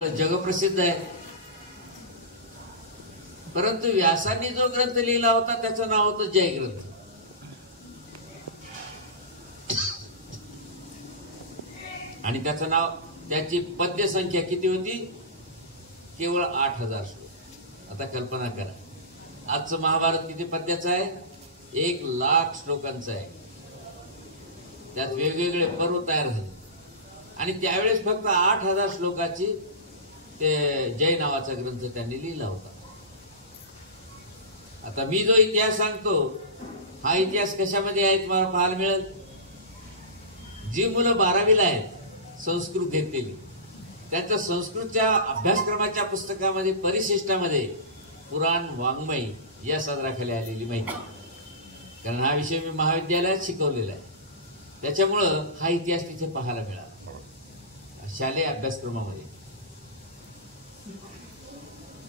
जगप्रसिद्ध आहे. परंतु व्यासांनी जो ग्रंथ लिहिला होता त्याचं नाव होतं जय ग्रंथ. आणि त्याचं नाव, त्याची पद्य संख्या किती होती? केवळ 8000 श्लोक. आता कल्पना करा, आजचं महाभारत किती पद्याचं आहे? 1,00,000 श्लोकांचं आहे. त्यात वेगवेगळे पर्व तयार झाले आणि त्यावेळेस फक्त 8000 श्लोकाची ते जय नावाचा ग्रंथ त्यांनी लिहिला होता. आता मी जो इतिहास सांगतो हा इतिहास कशामध्ये आहे तुम्हाला पाहायला मिळेल. जी मुलं 12वीला आहेत संस्कृत घेतलेली, त्याच्या संस्कृतच्या अभ्यासक्रमाच्या पुस्तकामध्ये परिशिष्टामध्ये पुराण वाङ्मय या सदराखाली आलेली माहिती, कारण हा विषय मी महाविद्यालयात शिकवलेला आहे. त्याच्यामुळं हा इतिहास तिथे पाहायला मिळाला शालेय अभ्यासक्रमामध्ये.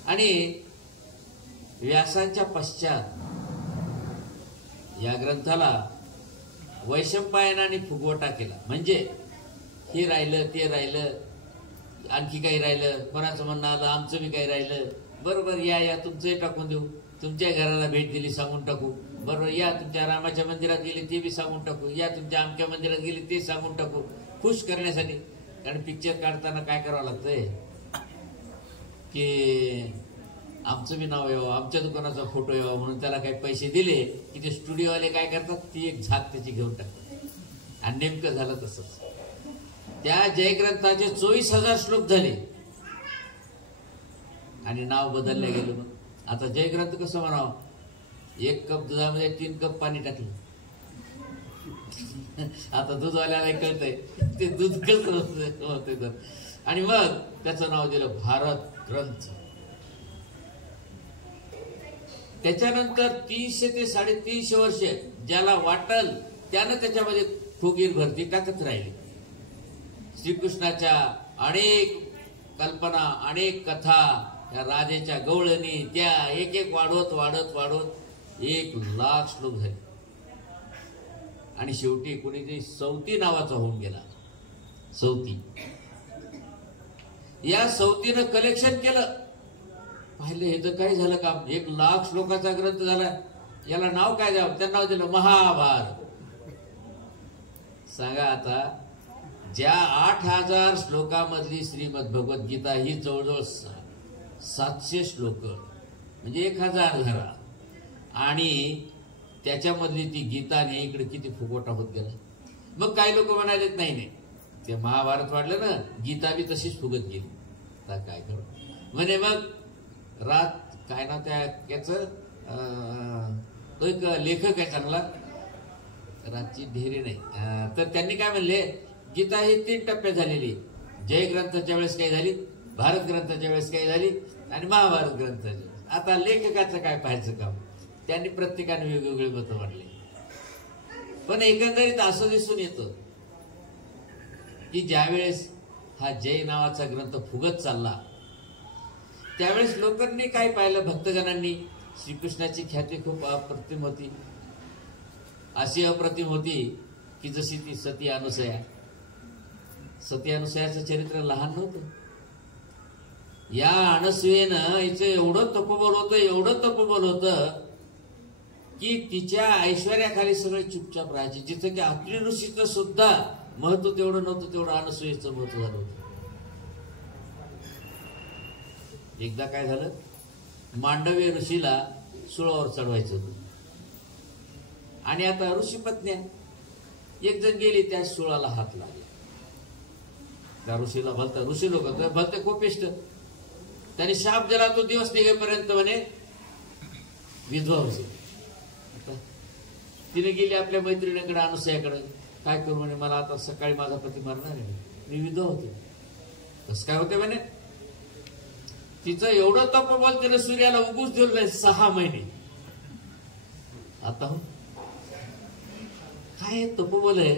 आणि व्यासांच्या पश्चात या ग्रंथाला वैशंपायनाने फुगवटा केला. म्हणजे हे राहिलं ते राहिलं, आणखी काही राहिलं, कोणाचं म्हणणं आलं आमचं बी काही राहिलं, बरोबर या तुमचंही टाकून देऊ, तुमच्या घराला भेट दिली सांगून टाकू, बरोबर या तुमच्या रामाच्या मंदिरात गेली ते बी सांगून टाकू, या तुमच्या आमच्या मंदिरात गेली ते सांगून टाकू, खुश करण्यासाठी. कारण पिक्चर काढताना काय करावं लागतंय की आमचं बी नाव यावं, आमच्या दुकानाचा फोटो यावा, म्हणून त्याला काही पैसे दिले की ते स्टुडिओवाले काय करतात, ती एक झाक त्याची घेऊन टाकतात. आणि नेमकं झालं तसंच. त्या जयग्रंथाचे 24,000 श्लोक झाले आणि नाव बदललं गेलं. मग आता जयग्रंथ कसं म्हणावं? 1 कप दुधामध्ये 3 कप पाणी टाकलं. आता दूधवाल्याला कळतंय ते दूध कसं होते तर. आणि मग त्याचं नाव दिलं भारत ग्रंथ. त्याच्यानंतर 300 ते 350 वर्ष ज्याला वाटल त्यानं त्याच्यामध्ये फुगीर भरती टाकत राहिली. श्रीकृष्णाच्या अनेक कल्पना, अनेक कथा, त्या राजेच्या गवळणी, त्या एक एक वाढवत वाढत वाढवत 1,00,000 श्लोक झाले. आणि शेवटी कोणीतरी सौती नावाचा होऊन गेला. सौती, या सौतीनं कलेक्शन केलं. पाहिलं हे तर काय झालं काम, 1,00,000 श्लोकाचा ग्रंथ झाला, याला नाव काय द्यावं? त्यांना नाव दिलं महाभारत. सांगा आता, ज्या 8000 श्लोकामधली श्रीमद भगवद्गीता ही जवळजवळ 700 श्लोक, म्हणजे 1000 धरा, आणि त्याच्यामधली ती गीता ने इकडे किती फुगवटा होत गेला. मग काही लोक म्हणाले नाही ते महाभारत वाढलं ना, गीता बी तशीच फुगत गेली. आता काय करू म्हणे. मग रात काय ना त्याचं तो एक लेखक आहे चांगला, रातची ढेरे नाही, तर त्यांनी काय म्हणले, गीता ही 3 टप्प्यात झालेली. जय ग्रंथाच्या वेळेस काही झाली, भारत ग्रंथाच्या वेळेस काही झाली, आणि महाभारत ग्रंथाच्या वेळेस. आता लेखकाचं काय पाहायचं काम. त्यांनी प्रत्येकाने वेगवेगळे मतं मांडले. पण एकंदरीत असं दिसून येतं की ज्यावेळेस हा जय नावाचा ग्रंथ फुगत चालला त्यावेळेस लोकांनी काय पाहिलं, भक्तजनांनी, श्रीकृष्णाची ख्याती खूप अप्रतिम होती. अशी अप्रतिम होती की जशी ती सती अनुसया. सती अनुसयाचं चरित्र लहान नव्हतं. या अनसुयेनं हिचं एवढं तपोबल होतं, एवढं तपोबल होतं की तिच्या ऐश्वर्याखाली सगळे चुपचाप राहायचे. जिथं की अत्रि ऋषीचं सुद्धा महत्व तेवढं नव्हतं, तेवढं अनसुयेचं महत्व झालं होतं. एकदा काय झालं, मांडव्य ऋषीला सुळावर चढवायचं होतं. आणि आता ऋषीपत्न्या एक जण गेली, त्या सुळाला हात लागला. त्या ऋषीला भलता, ऋषी लोक भलते कोपिष्ट, त्यांनी शाप दिला, तो दिवस निघेपर्यंत म्हणे विधवा होती. तिने गेली आपल्या मैत्रिणीकडे, अनुसयाकडे, काय करू म्हणे, मला आता सकाळी माझा पती मरणार आहे, मी विधवा होते. कसं काय होते म्हणे. तिचं एवढं तपोबल, तिने सूर्याला उगूच दिलं नाही 6 महिने. आता काय तपोबल आहे,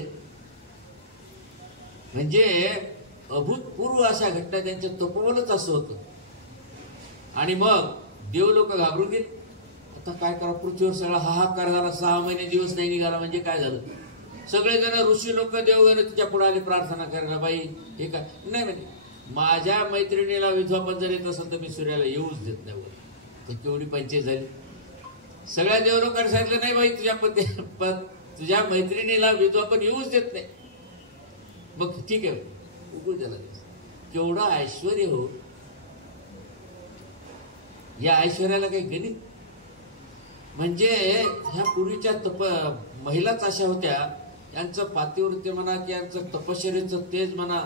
म्हणजे अभूतपूर्व अशा घटना. त्यांच्या तपोबलच असं होतं. आणि मग देव लोक घाबरून गेले. आता काय करा, पृथ्वीवर सगळा हाहाकार झाला. 6 महिने दिवस नाही निघाला म्हणजे काय झालं. सगळेजण ऋषी लोक देवगण तिच्या पुढे आले प्रार्थना करायला, बाई हे काय नाही म्हणजे माझ्या मैत्रिणीला विधवा पण जर येत असेल तर मी सूर्याला येऊच देत नाही वर. तर केवढी पंचायत झाली. सगळ्या देवलोकांनी सांगितलं नाही बाई तुझ्या मैत्रिणीला विधवा पण येऊच देत नाही. मग ठीक आहे उगू त्याला. केवढं ऐश्वर हो. या ऐश्वर्याला काही गणित. म्हणजे ह्या पूर्वीच्या महिलाच अशा होत्या. यांचं पातिवृत्य म्हणा की यांचं तपश्चर्याचं तेज म्हणा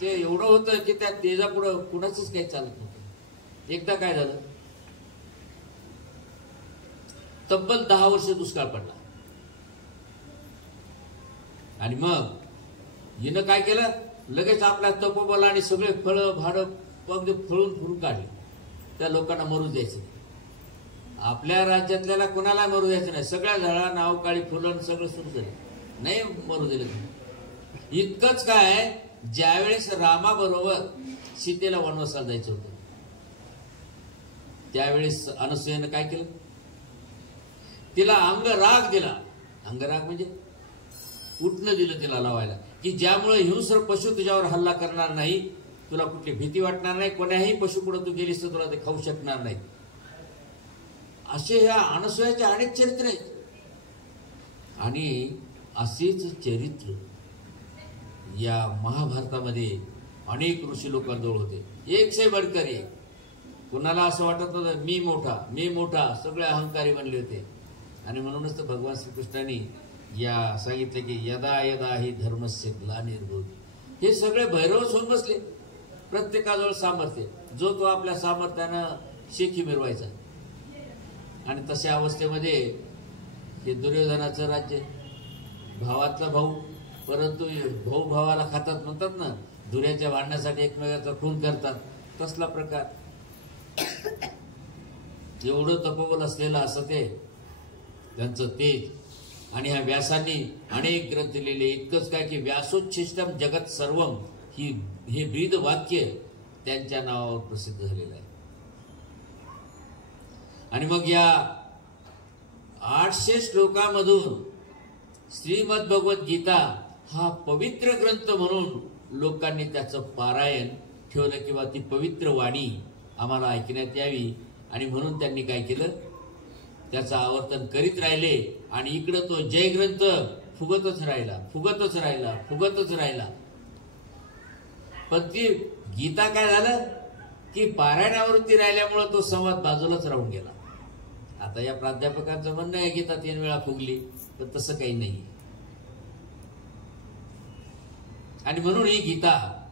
ते एवढं होतं की त्या तेजापुढं कुणाचंच काही चालत नव्हतं. एकदा काय झालं, तब्बल 10 वर्ष दुष्काळ पडला. आणि मग हिनं काय केलं, लगेच आपल्या तपोबलाने सगळे फळं भाडं अगदी फळून फुरून काढले. त्या लोकांना मरू द्यायचं नाही. आपल्या राज्यातल्याला कोणाला मरू द्यायचं नाही. सगळ्या झाडा नाव काळी फुलं सगळं सुरू झालं, नाही मरू दिलं. इतकंच काय, ज्यावेळेस रामाबरोबर सीतेला वनवासाला जायचं होतं त्यावेळेस अनसूयेनं काय केलं, तिला अंगराग दिला. अंगराग म्हणजे उठणं दिलं तिला लावायला, की ज्यामुळे हिंस्र पशु तुझ्यावर हल्ला करणार नाही, तुला कुठली भीती वाटणार नाही, कोण्याही पशु पुढे तू गेलीस तर तुला ते खाऊ शकणार नाही. असे ह्या अनसूयाचे अनेक चरित्र आहेत. आणि असेच चरित्र या महाभारतामध्ये अनेक ऋषी लोकांजवळ होते. एक से बडकर एक. कुणाला असं वाटत होतं मी मोठा, सगळे अहंकारी बनले होते. आणि म्हणूनच तर भगवान श्रीकृष्णांनी या सांगितले की यदा यदा ही धर्मस्य ग्लानिर्भूत. हे सगळे भैरवच होऊन बसले. प्रत्येकाजवळ सामर्थ्य, जो तो आपल्या सामर्थ्यानं शेखी मिरवायचा. आणि तशा अवस्थेमध्ये हे दुर्योधनाचं राज्य, भावातला भाऊ, परंतु भाऊ भावाला खातात म्हणतात ना, दुर्याच्या भांडण्यासाठी एकमेकाचा खून करतात, तसला प्रकार. एवढं तपोबल असलेलं असं ते त्यांचं तेज. आणि ह्या व्यासांनी अनेक ग्रंथ लिहिले. इतकंच काय की व्यासोच्छिष्टम जगत सर्वम हे ब्रीद वाक्य त्यांच्या नावावर प्रसिद्ध झालेलं आहे. आणि मग या 800 श्लोकामधून श्रीमद भगवत गीता हा पवित्र ग्रंथ म्हणून लोकांनी त्याचं पारायण ठेवलं किंवा ती पवित्र वाणी आम्हाला ऐकण्यात यावी. आणि म्हणून त्यांनी काय केलं, त्याचं आवर्तन करीत राहिले. आणि इकडं तो जय ग्रंथ फुगतच राहिला. पण ती गीता काय झालं की पारायणावरती राहिल्यामुळं तो संवाद बाजूलाच राहून गेला. आता या प्राध्यापकांचं म्हणणं आहे गीता 3 वेळा फुगली, पण तसं काही नाही. आणि म्हणून ही गीता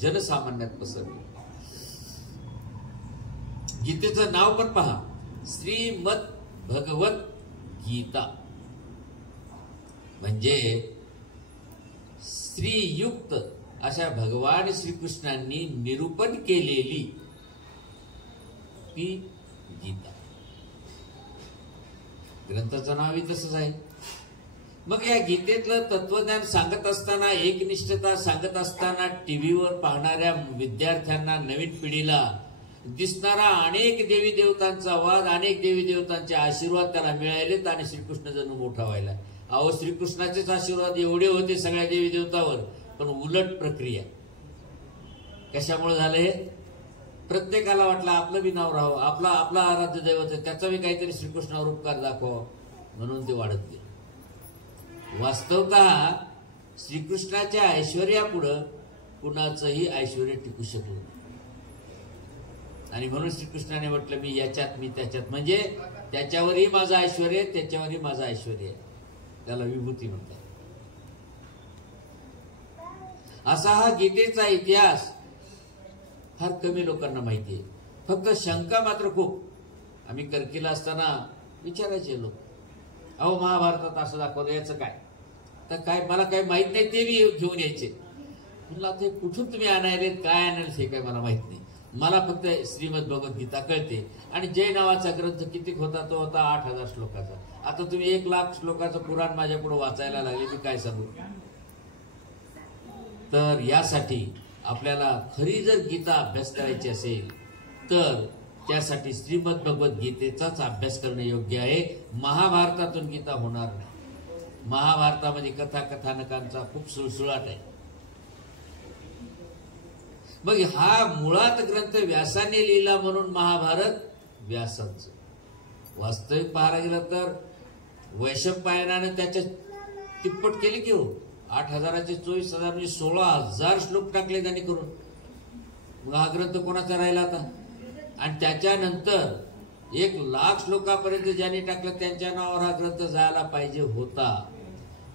जनसामान्यात पसरली. गीतेचं नाव पण पहा, श्रीमद भगवत गीता. म्हणजे श्रीयुक्त अशा भगवान श्रीकृष्णांनी निरूपण केलेली ती गीता. ग्रंथाचं नावही तसंच आहे. मग या गीतेतलं तत्वज्ञान सांगत असताना, एकनिष्ठता सांगत असताना, टीव्हीवर पाहणाऱ्या विद्यार्थ्यांना, नवीन पिढीला दिसणारा अनेक देवी देवतांचा वाद, अनेक देवी देवतांचे आशीर्वाद त्याला मिळालेत. आणि श्रीकृष्ण जणू मोठा व्हायला. अहो, श्रीकृष्णाचेच आशीर्वाद एवढे होते सगळ्या देवी देवतावर, पण उलट प्रक्रिया. कशामुळे झालं हे? प्रत्येकाला वाटलं आपलं बी नाव राहावं, आपला आराध्य दैवत आहे, त्याचा बी काहीतरी श्रीकृष्णावर उपकार दाखवा, म्हणून ते वाढत गेले. वास्तवतः श्रीकृष्णाच्या ऐश्वर्यापुढं कुणाचंही ऐश्वर्य टिकू शकलं नाही. आणि म्हणून श्रीकृष्णाने म्हटलं मी याच्यात, मी त्याच्यात. म्हणजे त्याच्यावरही माझं ऐश्वर्य, त्याच्यावरही माझं ऐश्वर्य आहे. त्याला विभूती म्हणतात. असा हा गीतेचा इतिहास फार कमी लोकांना माहिती आहे. फक्त शंका मात्र खूप. आम्ही करकीला असताना विचारायचे लोक, अहो महाभारतात असं दाखवलं, याचं काय? तर काय मला काही माहित नाही, ते बी घेऊन यायचे. म्हणलं आता हे कुठून तुम्ही आणायलेत, काय आणायला, हे काय मला माहित नाही. मला फक्त श्रीमद भगवत गीता कळते. आणि जय नावाचा ग्रंथ किती होता? तो होता 8000 श्लोकाचा. आता तुम्ही 1,00,000 श्लोकाचं पुराण माझ्या पुढे वाचायला लागले, मी काय सांगू? तर यासाठी आपल्याला खरी जर गीता अभ्यास करायची असेल तर त्यासाठी श्रीमद भगवत गीतेचाच अभ्यास करणं योग्य आहे. महाभारतातून गीता होणार नाही. महाभारतामध्ये कथानकांचा खूप सुळसुळाट आहे. मग हा मुळात ग्रंथ व्यासाने लिहिला म्हणून महाभारत व्यासाचं. वास्तविक पाहायला गेलं तर वैशंपायनानं त्याच्या तिप्पट केले की हो. 8,000चे 24,000 म्हणजे 16,000 श्लोक टाकले त्यांनी करून. मग हा ग्रंथ कोणाचा राहिला आता? आणि त्याच्यानंतर 1,00,000 श्लोकापर्यंत ज्यांनी टाकलं त्यांच्या नावावर हा ग्रंथ जायला पाहिजे होता.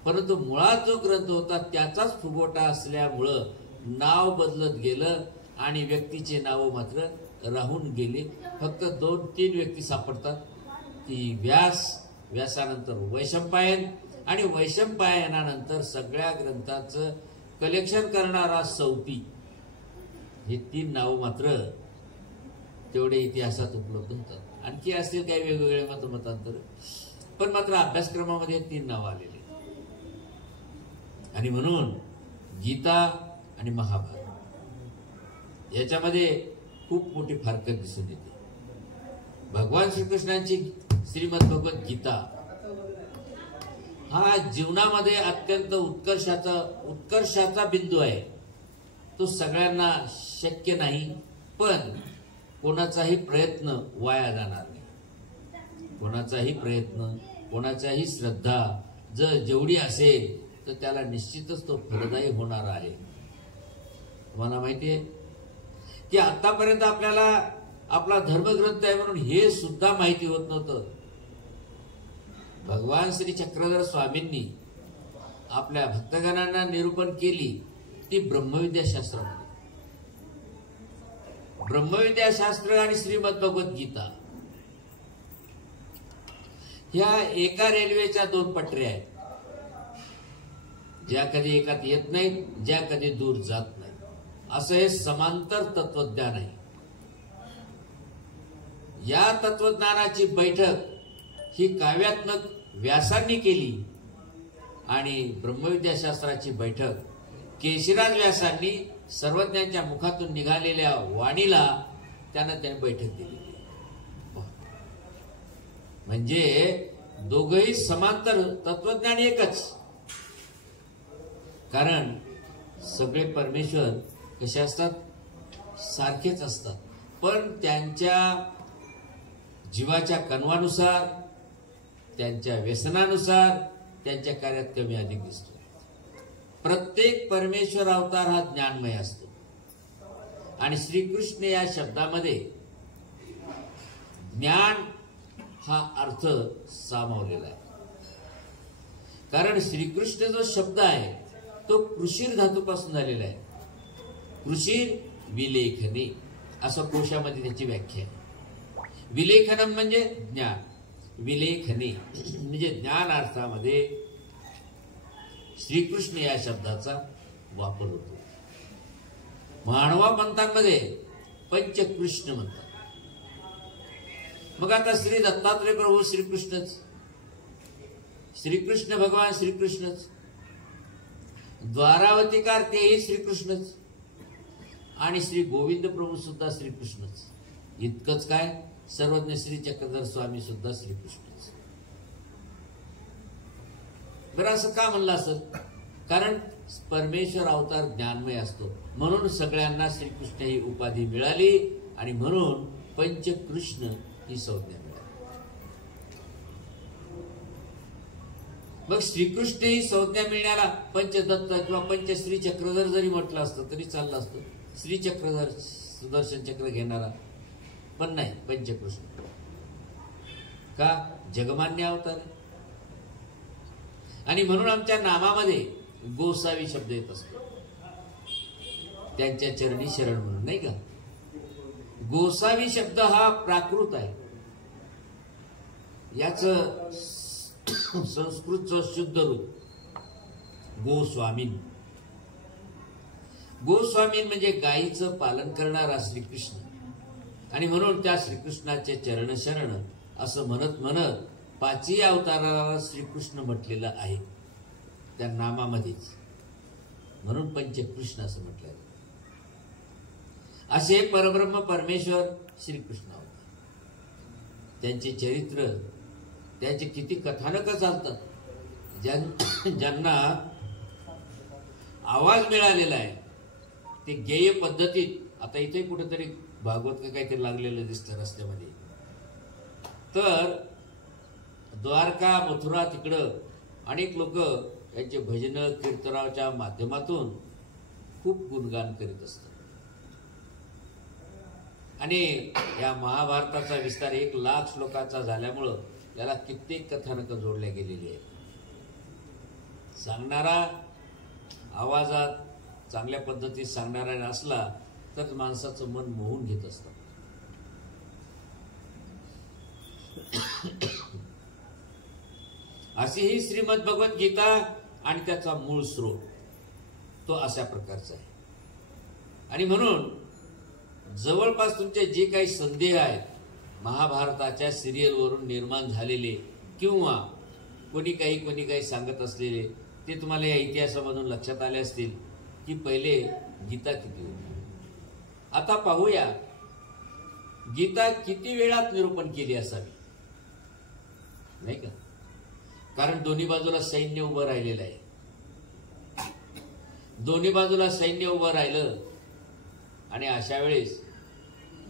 परंतु मुळात जो ग्रंथ होता त्याचाच फुगोटा असल्यामुळं नाव बदलत गेलं आणि व्यक्तीचे नाव मात्र राहून गेले. फक्त 2-3 व्यक्ती सापडतात, ती व्यासानंतर वैशंपायन आणि वैशंपायनानंतर सगळ्या ग्रंथाचं कलेक्शन करणारा सौती. हे 3 नाव मात्र तेवढे इतिहासात उपलब्ध होतात. आणखी असतील काही वेगवेगळे मतांतर, पण मात्र अभ्यासक्रमामध्ये 3 नावं आलेली. आणि म्हणून गीता आणि महाभारत याच्यामध्ये खूप मोठी फारकत दिसून येते. भगवान श्रीकृष्णांची श्रीमद भगवत गीता हा जीवनामध्ये अत्यंत उत्कर्षाचा बिंदू आहे. तो सगळ्यांना शक्य नाही, पण कोणाचाही प्रयत्न वाया जाणार नाही. कोणाचाही प्रयत्न, कोणाचाही श्रद्धा जर जेवढी असेल तर त्याला निश्चितच तो फलदायी होणार आहे. तुम्हाला माहिती आहे की आतापर्यंत आपल्याला आपला धर्मग्रंथ आहे म्हणून हे सुद्धा माहिती होत नव्हतं. भगवान श्री चक्रधर स्वामींनी आपल्या भक्तगणांना निरूपण केली ती ब्रह्मविद्याशास्त्रामध्ये. ब्रह्मविद्याशास्त्र आणि श्रीमद भगवत गीता ह्या एका रेल्वेच्या 2 पटऱ्या आहेत, ज्या कधी एकात येत नाहीत, ज्या कधी दूर जात नाही. असं हे समांतर तत्वज्ञान आहे. या तत्वज्ञानाची बैठक ही काव्यात्मक व्यासांनी केली आणि ब्रह्मविद्याशास्त्राची बैठक केशिराज व्यासांनी सर्वज्ञांच्या मुखातून निघालेल्या वाणीला त्याने बैठक दिली. म्हणजे दोघही समांतर, तत्वज्ञान एकच. कारण सगळे परमेश्वर कसे असतात? सारखेच असतात, पण त्यांच्या जीवाच्या कणवानुसार, त्यांच्या व्यसनानुसार त्यांच्या कार्यात कमी अधिक दिसतो. प्रत्येक परमेश्वर अवतार हा ज्ञानमय असतो. आणि श्रीकृष्ण या शब्दामध्ये ज्ञान हा अर्थ सामावलेला आहे. कारण श्रीकृष्ण जो शब्द आहे तो कृषीर धातूपासून झालेला आहे. कृषीर विलेखने असं कोशामध्ये त्याची व्याख्या आहे. विलेखनम म्हणजे ज्ञान, विलेखने म्हणजे ज्ञान अर्थामध्ये श्रीकृष्ण या शब्दाचा वापर होतो. मानवा पंथांमध्ये पंचकृष्ण म्हणतात. मग आता श्री दत्तात्रय प्रभू श्रीकृष्णच, श्रीकृष्ण भगवान श्रीकृष्णच, द्वारावतीकार तेही श्रीकृष्णच, आणि श्री गोविंद प्रभू सुद्धा श्रीकृष्णच. इतकंच काय, सर्वज्ञ श्री चक्रधर स्वामी सुद्धा श्रीकृष्णच. बरं असं का म्हणलं असं? कारण परमेश्वर अवतार ज्ञानमय असतो, म्हणून सगळ्यांना श्रीकृष्ण ही उपाधी मिळाली आणि म्हणून पंचकृष्ण ही संज्ञा मिळाली. मग श्रीकृष्ण ही संज्ञा मिळण्याला पंचदत्त किंवा पंचश्री चक्रधर जरी म्हटलं असतं तरी चाललं असतं. श्री चक्रधर सुदर्शन चक्र घेणारा, पण नाही, पंचकृष्ण. का? जगमान्य अवतार. आणि म्हणून आमच्या नामामध्ये गोसावी शब्द येत असतो, त्यांच्या चरणी शरण म्हणून, नाही का? गोसावी शब्द हा प्राकृत आहे. याच संस्कृतचं शुद्ध रूप गोस्वामीन. गोस्वामीन म्हणजे गायीचं पालन करणारा श्रीकृष्ण. आणि म्हणून त्या श्रीकृष्णाचे चरण शरण असं म्हणत म्हणत 5ही अवताराला श्रीकृष्ण म्हटलेलं आहे त्या नामामध्येच, म्हणून पंचकृष्ण असं म्हटलं आहे. असे परब्रह्म परमेश्वर श्रीकृष्ण होते. त्यांचे चरित्र, त्यांचे किती कथानक चालतात. ज्यांना आवाज मिळालेला आहे ते गेय पद्धतीत, आता इथे कुठेतरी भागवत का काहीतरी लागलेलं दिसतं रस्त्यामध्ये, तर द्वारका मथुरा तिकडं अनेक लोक यांचे भजन कीर्तनाच्या माध्यमातून खूप गुणगान करीत असतात. आणि या महाभारताचा विस्तार 1,00,000 श्लोकाचा झाल्यामुळं याला कित्येक कथानकं जोडल्या गेलेली आहेत. सांगणारा आवाजात चांगल्या पद्धतीत सांगणारा असला तर माणसाचं मन मोहून घेत असतं. अशी ही श्रीमद भगवत गीता आणि त्याचा मूळ स्रोत तो अशा प्रकारचा आहे. आणि म्हणून जवळपास तुमचे जे काही संदेह आहेत महाभारताच्या सिरियलवरून निर्माण झालेले किंवा कोणी काही सांगत असलेले, ते तुम्हाला या इतिहासामधून लक्षात आले असतील की पहिले गीता किती होती. आता पाहूया गीता किती वेळात निरूपण केली असावी, नाही का? कारण दोन्ही बाजूला सैन्य उभं राहिलेलं आहे. दोन्ही बाजूला सैन्य उभं राहिलं आणि अशा वेळेस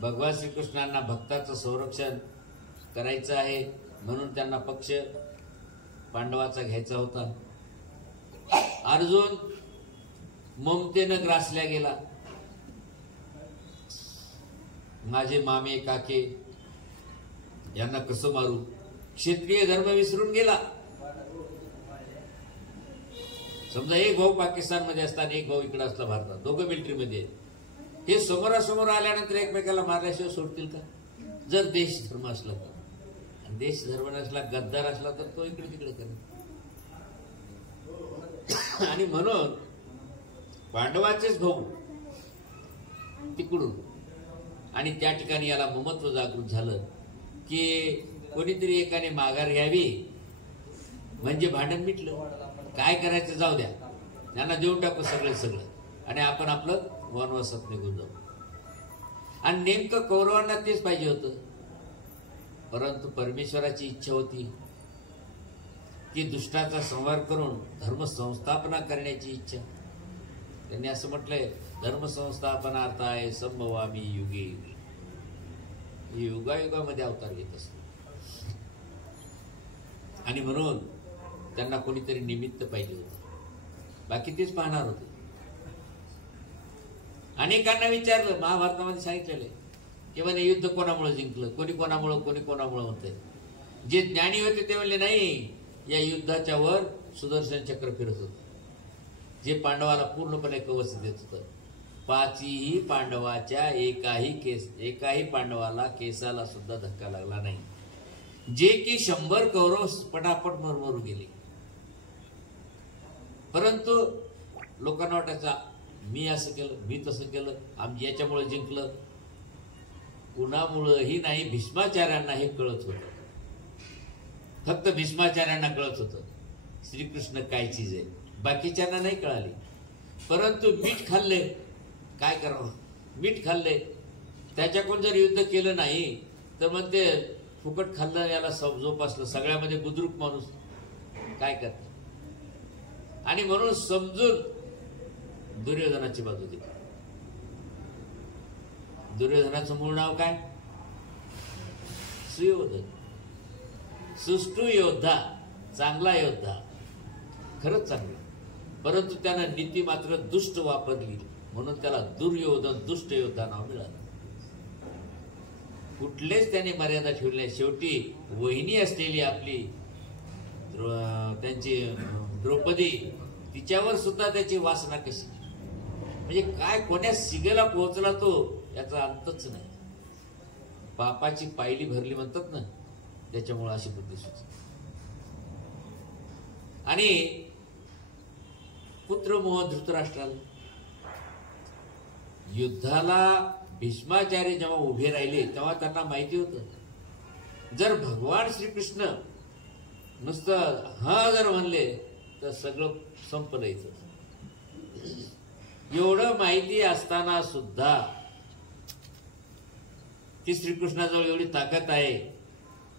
भगवान श्रीकृष्णांना भक्ताचं संरक्षण करायचं आहे म्हणून त्यांना पक्ष पांडवाचा घ्यायचा होता. अर्जुन ममतेनं ग्रासल्या गेला. माझे मामे काके यांना कसं मारू, क्षेत्रीय धर्म विसरून गेला. समजा एक भाऊ पाकिस्तानमध्ये असताना एक भाऊ इकडे असला भारतात, दोघं मिलिटरीमध्ये, हे समोरासमोर आल्यानंतर एकमेकाला मारल्याशिवाय सोडतील का? जर देश धर्म असला तर. देश धर्म नसला, गद्दार असला तर तो इकडे तिकडे करेल. आणि म्हणून पांडवाचेच भाऊ तिकडून, आणि त्या ठिकाणी याला ममत्व जागृत झालं की कोणीतरी एकाने माघार घ्यावी म्हणजे भांडण मिटलं. काय करायचं जाऊ द्या, त्यांना देऊन टाकू सगळं आणि आपण आपलं वनवासात निघून जाऊ. आणि नेमकं कौरवांना तेच पाहिजे होतं. परंतु परमेश्वराची इच्छा होती की दुष्टाचा संहार करून धर्मसंस्थापना करण्याची इच्छा. त्यांनी असं म्हटलंय, धर्मसंस्थापनार्थाय संभवामी युगे युगे. युगायुगामध्ये अवतार घेत असतो. आणि म्हणून त्यांना कोणीतरी निमित्त पाहिजे होतं, बाकी तेच पाहणार होते. अनेकांना विचारलं, महाभारतामध्ये सांगितलेलं आहे की म्हणे युद्ध कोणामुळे जिंकलं, कोणी कोणामुळे म्हणतंय. जे ज्ञानी होते ते म्हणले नाही, या युद्धाच्या वर सुदर्शन चक्र फिरत होतं, जे पांडवाला पूर्णपणे कवच देत होतं. 5ही पांडवाच्या एकाही पांडवाला केसाला सुद्धा धक्का लागला नाही, जे की 100 कौरव पटापट मरमरू गेले. परंतु लोकांना वाटायचं मी असं केलं, मी तसं केलं, आम्ही याच्यामुळे जिंकलं. कुणामुळंही नाही, भीष्माचार्यांना हे कळत होतं. फक्त भीष्माचार्यांना कळत होतं श्रीकृष्ण काय चीज आहे, बाकीच्यांना नाही कळाली. परंतु मीठ खाल्ले, काय करावं, मीठ खाल्ले, त्याच्याकडून जर युद्ध केलं नाही तर मग ते फुकट खाल्लं याला जोपासलं, सगळ्यामध्ये बुद्रुक माणूस काय करत. आणि म्हणून समजून दुर्योधनाची बाजू घेतली. दुर्योधनाचं मूळ नाव काय? सुयोधन. सुष्टू योद्धा, चांगला योद्धा, खरंच चांगला. परंतु त्यानं नीती मात्र दुष्ट वापरली म्हणून त्याला दुर्योधन, दुष्ट योद्धा नाव मिळालं. कुठलेच त्याने मर्यादा ठेवली. शेवटी वहिनी असलेली आपली त्यांची द्रौपदी, तिच्यावर सुद्धा त्याची वासना कशी, म्हणजे काय कोण्या सिगेला पोहोचला तो याचा अंतच नाही. पापाची पायली भरली म्हणतात ना, त्याच्यामुळे अशी बुद्धी सुचली. आणि पुत्रमोह धृतराष्ट्राला, युद्धाला भीष्माचार्य जेव्हा उभे राहिले तेव्हा त्यांना माहिती होतं जर भगवान श्रीकृष्ण नुसतं हा जर म्हणले तर सगळं संपलं इथं. एवढं माहिती असताना सुद्धा की श्रीकृष्णाजवळ एवढी ताकद आहे,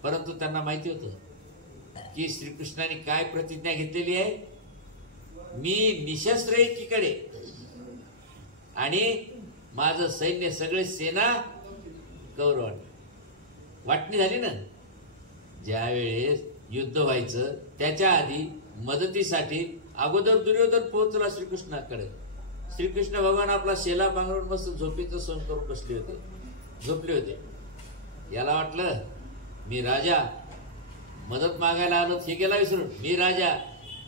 परंतु त्यांना माहिती होतं की श्रीकृष्णाने काय प्रतिज्ञा घेतलेली आहे, मी निशस्त्र एकीकडे आणि माझं सैन्य सगळे सेना कौरव वाटणी झाली ना. ज्यावेळेस युद्ध व्हायचं त्याच्या आधी मदतीसाठी अगोदर दुर्योधन पोहोचला श्रीकृष्णाकडे. श्रीकृष्ण भगवान आपला शेला पांघरून बस झोपेचं सहन करून बसले होते, झोपले होते. याला वाटलं मी राजा, मदत मागायला आलो, हे गेला विसरून मी राजा,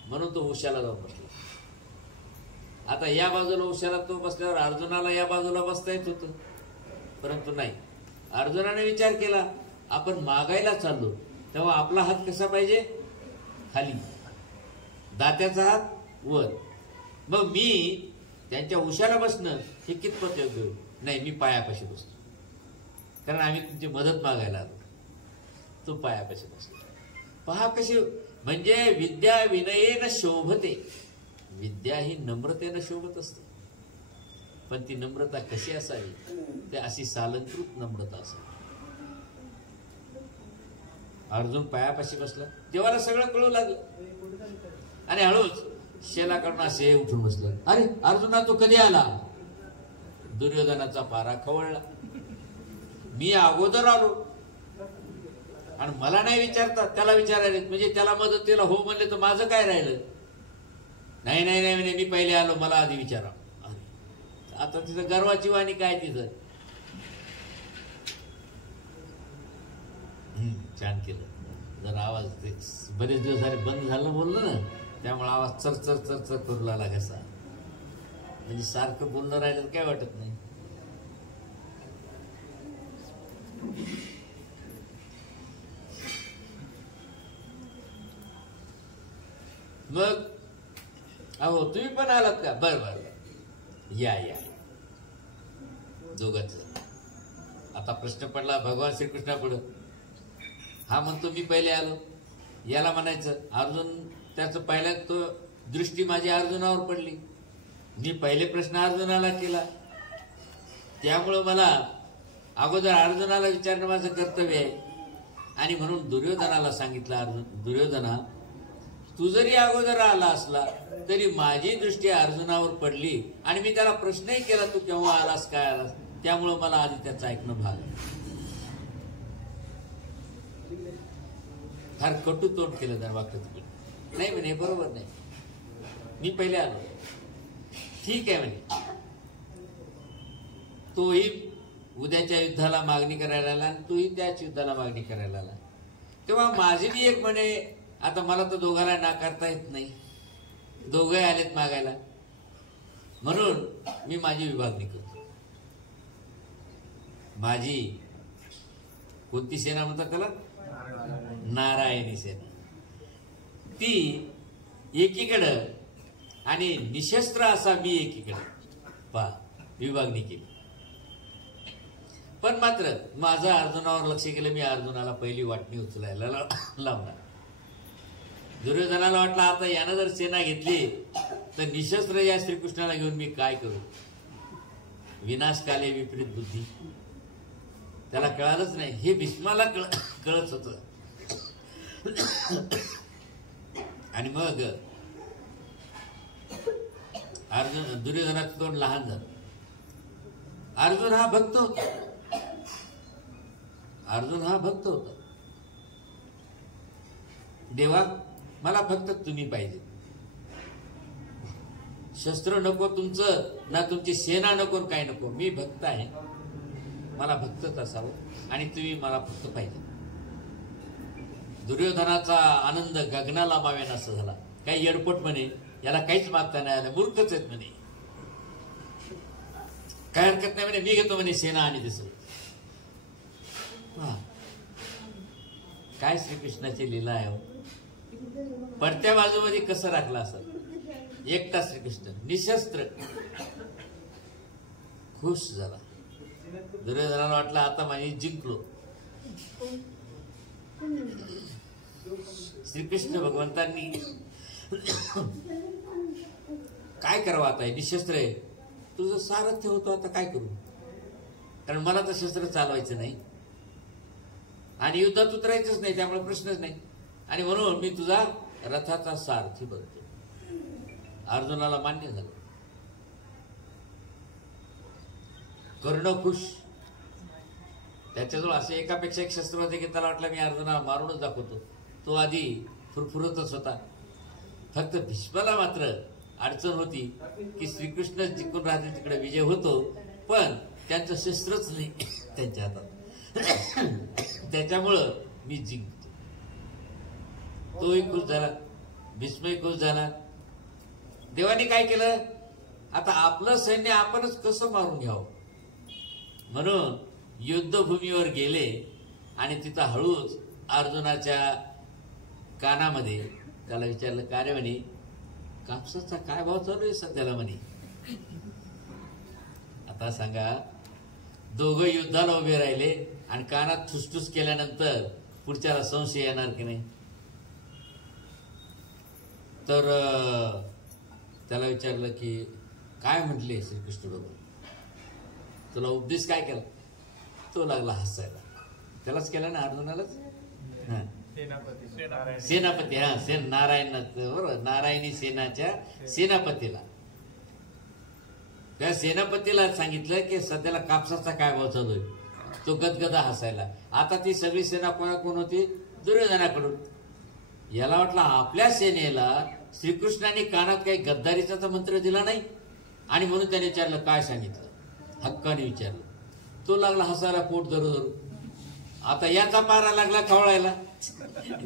म्हणून तो उशाला जाऊन बसला. आता या बाजूला उशाला तो बसल्यावर अर्जुनाला या बाजूला बसता येत होतं, परंतु नाही. अर्जुनाने विचार केला आपण मागायला चाललो तेव्हा आपला हात कसा पाहिजे, खाली, दात्याचा हात वर. मग मी त्यांच्या उशाला बसणं हे कितपत योग्य होईल? नाही, मी पायापाशी बसतो, कारण आम्ही तुमची मदत मागायला आलो. तो पायापाशी बसतो. पहा कशी, म्हणजे विद्या विनयेन शोभते. विद्या ही नम्रतेनं शोभत असते, पण ती नम्रता कशी असावी, ते अशी सालंकृत नम्रता असावी. अर्जुन पायापाशी बसला, देवाला सगळं कळू लागलं आणि हळूच शेलाकडून असे उठून बसलं. अरे अर्जुना तू कधी आला? दुर्योधनाचा पारा खवळला. मी अगोदर आलो आणि मला नाही विचारतात, त्याला विचारायला, म्हणजे त्याला मदतीला हो म्हणले तर माझं काय राहिलं? नाही नाही नाही म्हणे, मी पहिले आलो, मला आधी विचारा. आता तिथं गर्वाची वाणी काय तिथं? छान केलं. जरा आवाज बरेच दिवस झाले बंद झालं बोललं ना, त्यामुळे आवाज चरचर चरचर करू लागला कसा. म्हणजे सारखं बोलणं राहिलं काय वाटत नाही. मग अहो तुम्ही पण आलात का? बर बर, या या दोघंच. आता प्रश्न पडला भगवान श्रीकृष्णापुढे. हा म्हणतो मी पहिले आलो, याला म्हणायचं अर्जुन, त्याचं पहिल्या तो दृष्टी माझी अर्जुनावर पडली. मी पहिले प्रश्न अर्जुनाला केला, त्यामुळं मला अगोदर अर्जुनाला विचारणं माझं कर्तव्य आहे. आणि म्हणून दुर्योधनाला सांगितलं, अर्जुन दुर्योधना तू जरी अगोदर आला असला तरी माझी दृष्टी अर्जुनावर पडली आणि मी त्याला प्रश्नही केला तू केव्हा आलास, काय आलास, त्यामुळं मला आधी त्याचं ऐकणं भाग. फार कटू तोंड केलं त्या वाक्य तिकडे. नाही म्हणे बरोबर नाही, मी पहिले आलो. ठीक आहे म्हणे. तोही उद्याच्या युद्धाला मागणी करायला आला आणि तोही त्याच युद्धाला मागणी करायला आला. तेव्हा माझी बी एक म्हणे, आता मला तर दोघांना नाकारता येत नाही, दोघे आलेत मागायला, म्हणून मी माझी विभागणी करतो. माझी कोणती सेना म्हणतात त्याला? नारायणी सेना. ती एकीकडं आणि निशस्त्र असा मी एकीकडे, पहा विभागणी केली. पण मात्र माझं अर्जुनावर लक्ष केलं. मी अर्जुनाला पहिली वाटणी उचलायला लावणार. दुर्योधनाला वाटलं आता यानं जर सेना घेतली तर निशस्त्र या श्रीकृष्णाला घेऊन मी काय करू? विनाशकाले विपरीत बुद्धी. त्याला कळालंच नाही. हे भीष्माला कळत होतं. आणि मग अर्जुन, दुर्योधनाचं तोंड लहान झालं. अर्जुन हा भक्त होता. अर्जुन हा भक्त होता. देवा मला फक्त तुम्ही पाहिजे, शस्त्र नको तुमचं, ना तुमची सेना नको, काय नको. मी भक्त आहे, मला भक्तच असावं आणि तुम्ही मला फक्त पाहिजे. दुर्योधनाचा आनंद गगनाला मावेन असं झाला. काही येडपट म्हणे, याला काहीच मागता नाही आलं, मूर्खच आहेत म्हणे, काय हरकत नाही म्हणे, मी घेतो म्हणे सेना आणि दिसत. काय श्रीकृष्णाची लीला आहे. पडत्या बाजूमध्ये कसं राखलं असं. एकटा श्रीकृष्ण निशस्त्र खुश झाला. दुर्योधनाला वाटलं आता माझी जिंकलो. श्रीकृष्ण भगवंतांनी काय करावं आता, निशस्त्र आहे, तुझं सारथ्य होतो, आता काय करू, कारण मला तर शस्त्र चालवायचं नाही आणि युद्धात उतरायचंच नाही, त्यामुळे प्रश्नच नाही. आणि म्हणून मी तुझा रथाचा सारथी बनतो. अर्जुनाला मान्य झालं. कर्ण खुश. त्याच्याजवळ असे एकापेक्षा एक शस्त्र होते की त्याला वाटलं मी अर्जुनाला मारूनच दाखवतो. तो आधी फुरफुरतच होता. फक्त भीष्माला मात्र अडचण होती की श्रीकृष्ण जिंकून राहते तिकडे विजय होतो, पण त्यांचं शस्त्रच नाही त्यांच्या हातात. त्याच्यामुळं मी जिंकतो. तोही खुश झाला, भीष्मही खुश झाला. देवाने काय केलं, आता आपलं सैन्य आपणच कसं मारून घ्यावं म्हणून युद्धभूमीवर गेले आणि तिथं हळूच अर्जुनाच्या कानामध्ये त्याला विचारलं, काय रे म्हणे, कापसाचा काय भाव चालू आहे सध्याला म्हणे. आता सांगा, दोघं युद्धाला उभे राहिले आणि कानात ठुसठुस केल्यानंतर पुढच्याला संशय येणार की नाही. तर त्याला विचारलं की काय म्हटले श्रीकृष्ण बरोबर, तुला उपदेश काय केला. तो लागला हसायला. त्यालाच केला ना, अर्जुनालाच. सेनापती, हा नारायण, बरोबर, नारायणी सेनाच्या सेनापतीला. त्या सेनापतीला सांगितलं की सध्याला कापसाचा काय भाव चालू आहे. तो गदगदा हसायला. आता ती सगळी सेना कोण होती, दुर्योधनाकडून. याला वाटलं आपल्या सेनेला श्रीकृष्णाने कानात काही गद्दारीचा मंत्र दिला नाही आणि म्हणून त्याने विचारलं काय सांगितलं, हक्काने विचारलं. तो लागला हसायला पोट धरू धरू. आता याचा पारा लागला खवळायला.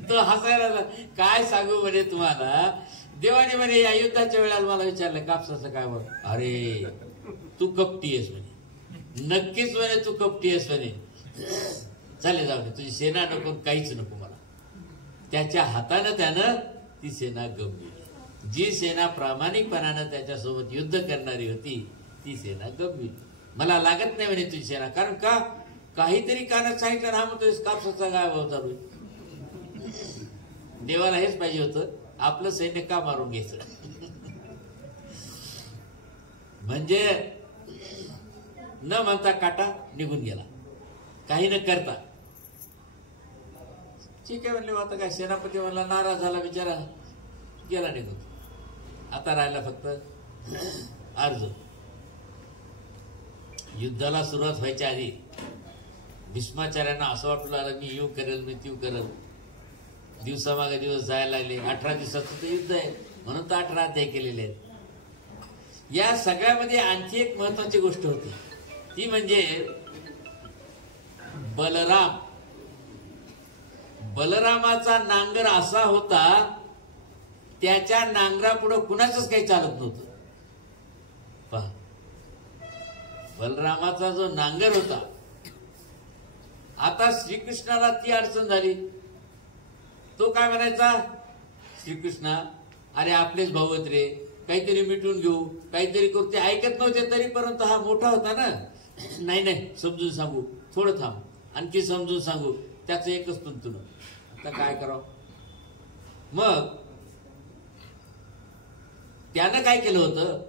तो हसायला, काय सांगू म्हणे तुम्हाला, देवाने म्हणे या युद्धाच्या वेळेला मला विचारलं कापसाचं काय भाव. अरे तू कपटी आहेस म्हणे, नक्कीच म्हणे तू कपटी आहेस म्हणे. चालेल जाऊ दे, तुझी सेना नको, काहीच नको मला. त्याच्या हातानं त्यानं ती सेना गमली. जी सेना प्रामाणिकपणानं त्याच्यासोबत युद्ध करणारी होती ती सेना गमली. मला लागत नाही म्हणे तुझी सेना, कारण का काहीतरी कानात सांगितलं ना, म्हणतोय कापसाचा काय भाव चालू आहे. देवाला हेच पाहिजे होतं, आपलं सैन्य का मारून घ्यायचं. म्हणजे न म्हणता काटा निघून गेला, काही न करता. ठीक आहे म्हणले. आता काय सेनापती म्हणला, नाराज झाला बिचारा, गेला निघून. आता राहिला फक्त अर्जुन. युद्धाला सुरुवात व्हायच्या आधी भीष्माचार्यांना असं वाटू लागलं मी येऊ करेल, मी तीव करेल. दिवसामागे दिवस जायला लागले. 18 दिवसाचं ते युद्ध आहे म्हणून तर 18 अध्याय केलेले आहेत. या सगळ्यामध्ये आणखी एक महत्वाची गोष्ट होती, ती म्हणजे बलराम. बलरामाचा नांगर असा होता, त्याच्या नांगरापुढं कुणाचंच काही चालत नव्हतं. पहा, बलरामाचा जो नांगर होता, आता श्रीकृष्णाला ती अडचण झाली. तो काय म्हणायचा, श्रीकृष्णा अरे आपलेच भाऊ आहेत रे, काहीतरी मिटून घेऊ, काहीतरी करू. ते ऐकत नव्हते, तरीपर्यंत हा मोठा होता ना. नाही नाही, समजून सांगू, थोडं थांब, आणखी समजून सांगू. त्याचं एकच तुंतुन. आता काय करावं. मग त्यानं काय केलं होतं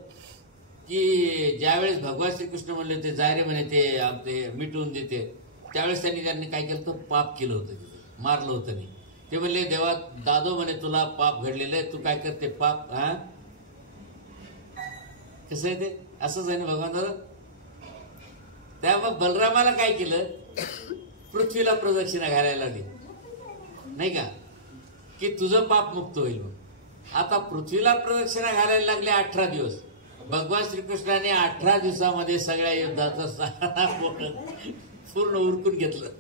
की ज्यावेळेस भगवान श्रीकृष्ण म्हणले ते जाय रे म्हणे ते मिटवून देते, त्यावेळेस त्यांनी काय केलं होतं, पाप केलं होतं, मारलं होतं नाही. ते म्हणले देवा दादो म्हणे तुला पाप घडलेलं आहे, तू काय करते पाप. हा कसं आहे ते, असंच आहे ना भगवान दादा. त्यामुळे बलरामाला काय केलं, पृथ्वीला प्रदक्षिणा घालायला लागली नाही का, की तुझं पाप मुक्त होईल. आता पृथ्वीला प्रदक्षिणा घालायला लागले 18 दिवस. भगवान श्रीकृष्णाने 18 दिवसामध्ये सगळ्या युद्धाचं सारा पूर्ण उरकून घेतलं,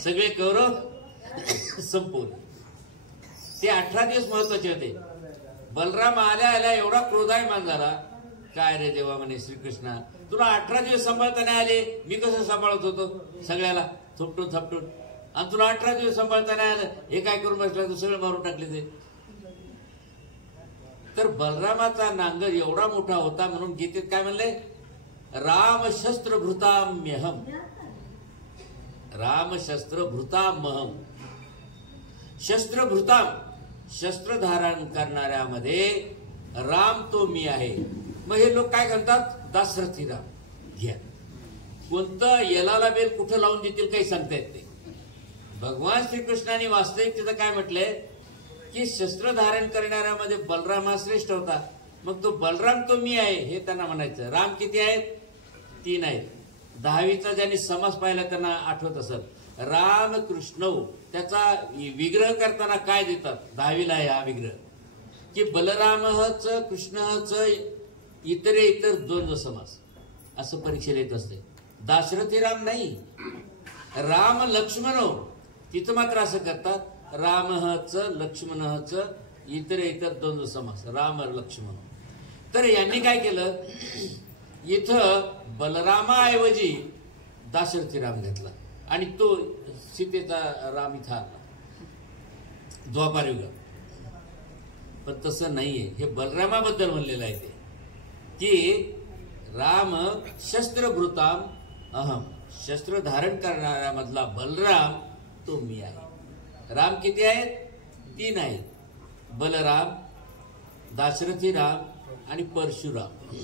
सगळे कौरव संपवले. ते 18 दिवस महत्वाचे होते. बलराम आल्या आल्या एवढा क्रोधायमान झाला, काय रे देवा म्हणे श्रीकृष्णा, तुला 18 दिवस सांभाळता नाही आले, मी कसं सांभाळत होतो सगळ्याला थोपटून थापटून, आणि तुला 18 दिवस सांभाळता नाही आलं, हे काय करून बसला, तू सगळं मारून टाकले ते. तर बलरामाचा नांगर एवढा मोठा होता म्हणून गीतेत काय म्हणले, राम शस्त्र भृताम्यहम, राम शस्त्र भृतामहम. शस्त्रभृताम, शस्त्र धारण करणाऱ्यामध्ये राम तो मी आहे. मग हे लोक काय करतात, दासरथी राम घ्या, कोणतं येलाला बेल कुठं लावून देतील काही सांगता येत नाही. भगवान श्रीकृष्णाने वास्तविक तिथं काय म्हटलंय की शस्त्र धारण करणाऱ्यामध्ये बलराम हा श्रेष्ठ होता. मग तो बलराम तो मी आहे हे त्यांना म्हणायचं. राम किती आहेत, 3 आहेत. 10वीचा ज्यांनी समास पाहिला त्यांना आठवत असेल. राम कृष्ण त्याचा विग्रह करताना काय देतात 10वीला हा विग्रह की बलरामच कृष्णच इतर द्वंद्व समास असं परीक्षेला येत असते. दाशरथी राम नाही, राम लक्ष्मण तिथं मात्र असं करतात रामच लक्ष्मणच इतर द्वंद्व समास राम लक्ष्मण. तर यांनी काय केलं इथं बलरामाऐवजी दाशरथी राम घेतला आणि तो सीतेचा राम इथं आला द्वापार युगात. पण तसं नाहीये, हे बलरामाबद्दल म्हणलेलं आहे ते की राम शस्त्रभृताम अहम, शस्त्र धारण करणाऱ्या मधला बलराम तो मी आहे. राम किती आहेत? 3 आहेत. बलराम, दाशरथी राम आणि परशुराम.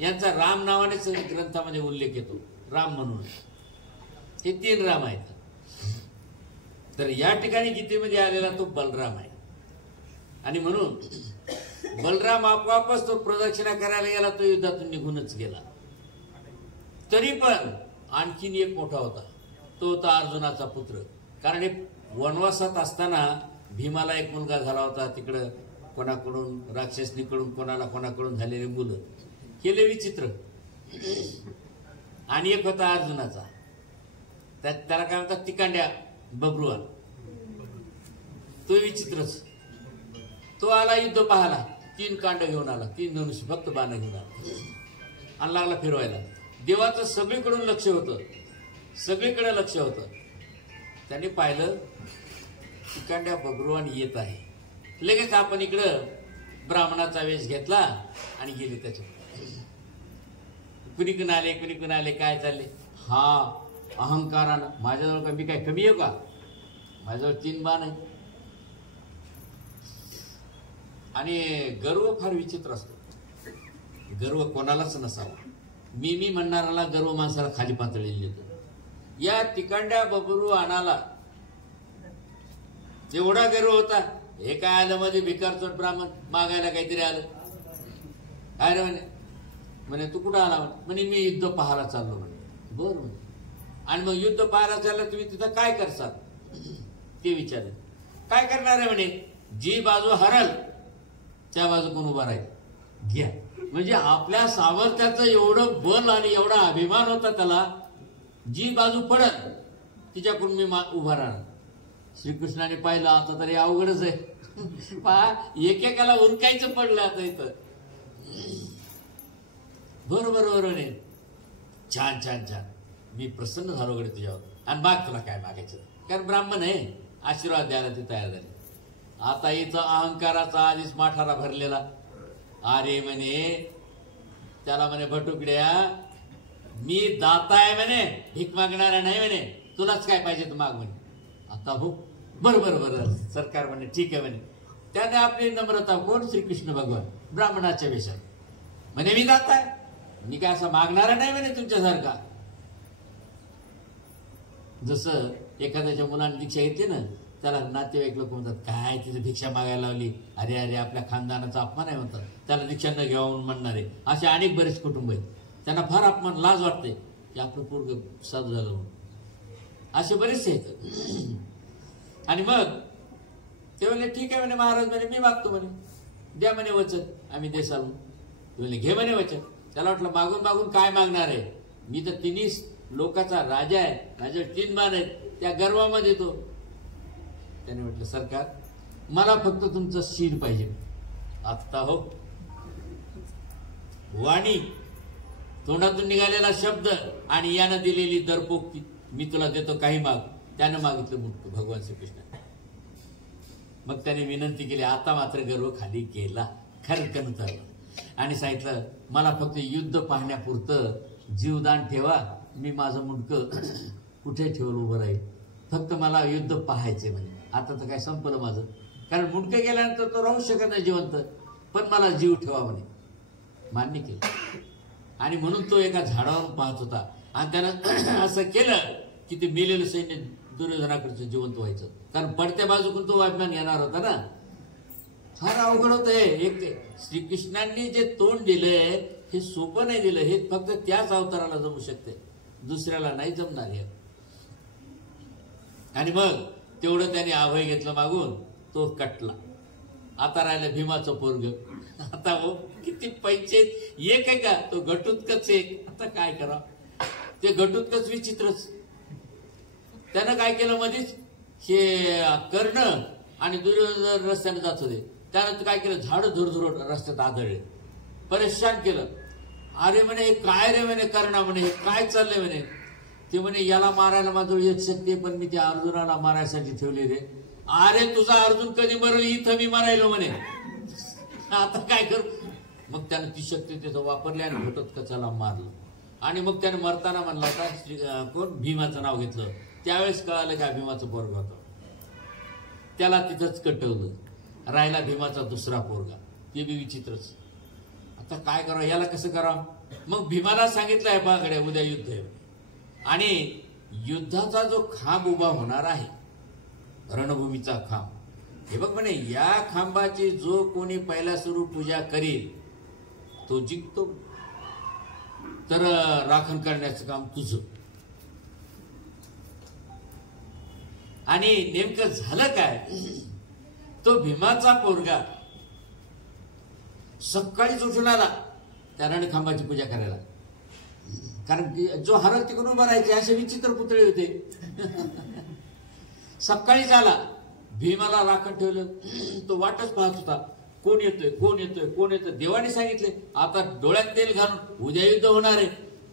यांचा राम नावानेच ग्रंथामध्ये उल्लेख येतो राम म्हणून. हे 3 राम आहेत. तर या ठिकाणी गीतेमध्ये आलेला तो बलराम आहे आणि म्हणून बलराम आपोआपच तो प्रदक्षिणा करायला गेला, तो युद्धातून निघूनच गेला. तरी पण आणखीन एक मोठा होता, तो होता अर्जुनाचा पुत्र. कारण हे वनवासात असताना भीमाला एक मुलगा झाला होता. तिकडं कोणाकडून राक्षसनीकडून कोणाकडून झालेले मुलं केले विचित्र. आणि एक होता अर्जुनाचा, त्याला काय म्हणतात तिकांड्या बब्रुवाल, तो विचित्रच. तो आला युद्ध पाहाला, 3 कांड घेऊन आला, 3 धनुष्य फक्त बाण घेऊन आला आणि लागला फिरवायला. देवाचं सगळीकडून लक्ष होतं, सगळीकडे लक्ष होतं. त्याने पाहिलं तिकांड्या बब्रुवान येत आहे. लगेच आपण इकडं ब्राह्मणाचा वेश घेतला आणि गेले त्याच्या. कुणीकडून आले काय चालले. हा अहंकारानं माझ्याजवळ का मी काय कमी आहे का, माझ्याजवळ 3 बाण आहे. आणि गर्व फार विचित्र असतो. गर्व कोणालाच नसावा. मी म्हणणाराला गर्व माणसाला खाली पातळीला येतो. या तिकांड्या बबरू आणाला एवढा गर्व होता. हे काय आलं मध्ये भिकारचोट ब्राह्मण मागायला काहीतरी आलं. काय रे म्हणे तू कुठं आला म्हणे मी युद्ध पाहायला चाललो म्हणे. बरं म्हणे. आणि मग युद्ध पाहायला चाललं तुम्ही तिथं काय करसाल ते विचारलं. काय करणार आहे म्हणे, जी बाजू हरल त्या बाजू कोण उभा राहील घ्या. म्हणजे आपल्या सामर्थ्याचं एवढं बल आणि एवढा अभिमान होता त्याला, जी बाजू पडत तिच्याकडून मी उभा राहणार. श्रीकृष्णाने पाहिलं आता तरी अवघडच आहे, पहा एकेकाला उरकायचं पडलं आता इथं. बरोबर आहे, छान छान छान, मी प्रसन्न झालो गडे तुझ्यावर. आणि बाग तुला काय मागायचं, कारण ब्राह्मण आहे, आशीर्वाद द्यायला ते तयार झाले. आता इथं अहंकाराचा आधीच माठारा भरलेला. अरे म्हणे त्याला म्हणे भटुकड्या मी दाता आहे म्हणे, भीक मागणारा नाही म्हणे, तुलाच काय पाहिजे तर माग म्हणे. आता हो बरं सरकार म्हणे ठीक आहे म्हणे. त्याने आपली नम्रता कोण, श्रीकृष्ण भगवान ब्राह्मणाच्या वेशात म्हणे मी दाता आहे, मी काय असा मागणारा नाही म्हणे तुमच्यासारखा. जसं एखाद्याच्या मुलाने दीक्षा घेतली ना, त्याला नातेवाईक लोक म्हणतात काय तिथे भिक्षा मागायला लावली, अरे आपल्या खानदानाचा अपमान आहे म्हणतात, त्याला दीक्षा न घ्यावा म्हणून म्हणणारे असे अनेक बरेच कुटुंब आहेत. त्यांना फार अपमान लाज वाटते की आपलं पोरग साधू झालं म्हणून. असे बरेचसे आहेत. आणि मग ते म्हणले ठीक आहे म्हणे महाराज म्हणे मी मागतो म्हणे, द्या म्हणे वचन आम्ही देसाल. ते म्हणले घे म्हणे वचन. त्याला वाटलं मागून काय मागणार आहे, मी तर 3 लोकाचा राजा आहे, माझ्यावर 3 बाण आहेत, त्या गर्वामध्ये तो. त्याने म्हटलं सरकार मला फक्त तुमचं शिर पाहिजे. आत्ता हो वाणी तोंडातून निघालेला शब्द आणि यानं दिलेली दरपोक्ती, मी तुला देतो काही माग. त्यानं मागितलं मुक्त भगवान श्रीकृष्ण. मग त्याने विनंती केली, आता मात्र गर्व खाली गेला खरकन आणि सांगितलं मला फक्त युद्ध पाहण्यापुरतं जीवदान ठेवा, मी माझं मुंडकं कुठे ठेवलं उभं राहील, फक्त मला युद्ध पाहायचे म्हणे. आता तर काय संपलं माझं, कारण मुंडकं गेल्यानंतर तो राहू शकत नाही जिवंत, पण मला जीव ठेवा म्हणे. मान्य केलं. आणि म्हणून तो एका झाडावरून पाहत होता आणि त्यानं असं केलं की ते मेलेलं सैन्य दुर्योधनाकडचं जिवंत व्हायचं, कारण पडत्या बाजूकडून तो अभिमान येणार होता ना. फार अवघड होत आहे. एक श्रीकृष्णांनी जे तोंड दिलंय हे सोपं नाही दिलं, हे फक्त त्याच अवताराला जमू शकते. दुसऱ्याला नाही जमणार हे. आणि मग तेवढं त्याने अभय घेतलं मागून, तो कटला. आता राहिलं भीमाचं पोरग. आता हो किती पैसे एक आहे का, तो घटोत्कच एक. आता काय करा, ते घटोत्कच विचित्रच. त्यानं काय केलं मध्येच, हे कर्ण आणि दुर्योधन रस्त्याने जात होते, त्यानंतर काय केलं, झाड धुरधुर रस्त्यात आदळले, परेशान केलं. अरे म्हणे हे काय रे म्हणे कर्णा, म्हणे हे काय चाललंय म्हणे. ते म्हणे याला मारायला माझं एक शक्ती, पण मी त्या अर्जुनाला मारायसाठी ठेवले रे. अरे तुझा अर्जुन कधी मरल, इथं मी मरायलो म्हणे. आता काय करू. मग त्यानं ती शक्ती तिथं वापरली आणि घटोत्कचाला मारलं. आणि मग त्याने मरताना म्हणला होता, कोण, भीमाचं नाव घेतलं. त्यावेळेस कळालं का भीमाचं पोरगा होतं. त्याला तिथंच कटवलं. राहिला भीमाचा दुसरा पोरगा, ते बी विचित्रच. आता काय करावं, याला कसं करावं. मग भीमाला सांगितलं आहे पाकडे उद्या युद्ध आहे, आणि युद्धाचा जो खांब उभा होणार आहे, रणभूमीचा खांब, हे बघ म्हणे, या खांबाची जो कोणी पहिला सुरू पूजा करील तो जिंकतो. तर राखण करण्याचं काम तुझं. आणि नेमकं झालं काय, तो भीमाचा पोरगा सकाळीच उठून आला त्या रणखांबाची पूजा करायला. कारण की जो हरल तिकडून उभा राहायचे असे विचित्र पुतळे होते. सकाळीच आला, भीमाला राखण ठेवलं. तो वाटच पाहत होता, कोण येतोय कोण येतोय कोण येतोय. देवाने सांगितले आता डोळ्यात तेल घालून उद्या युद्ध होणार आहे.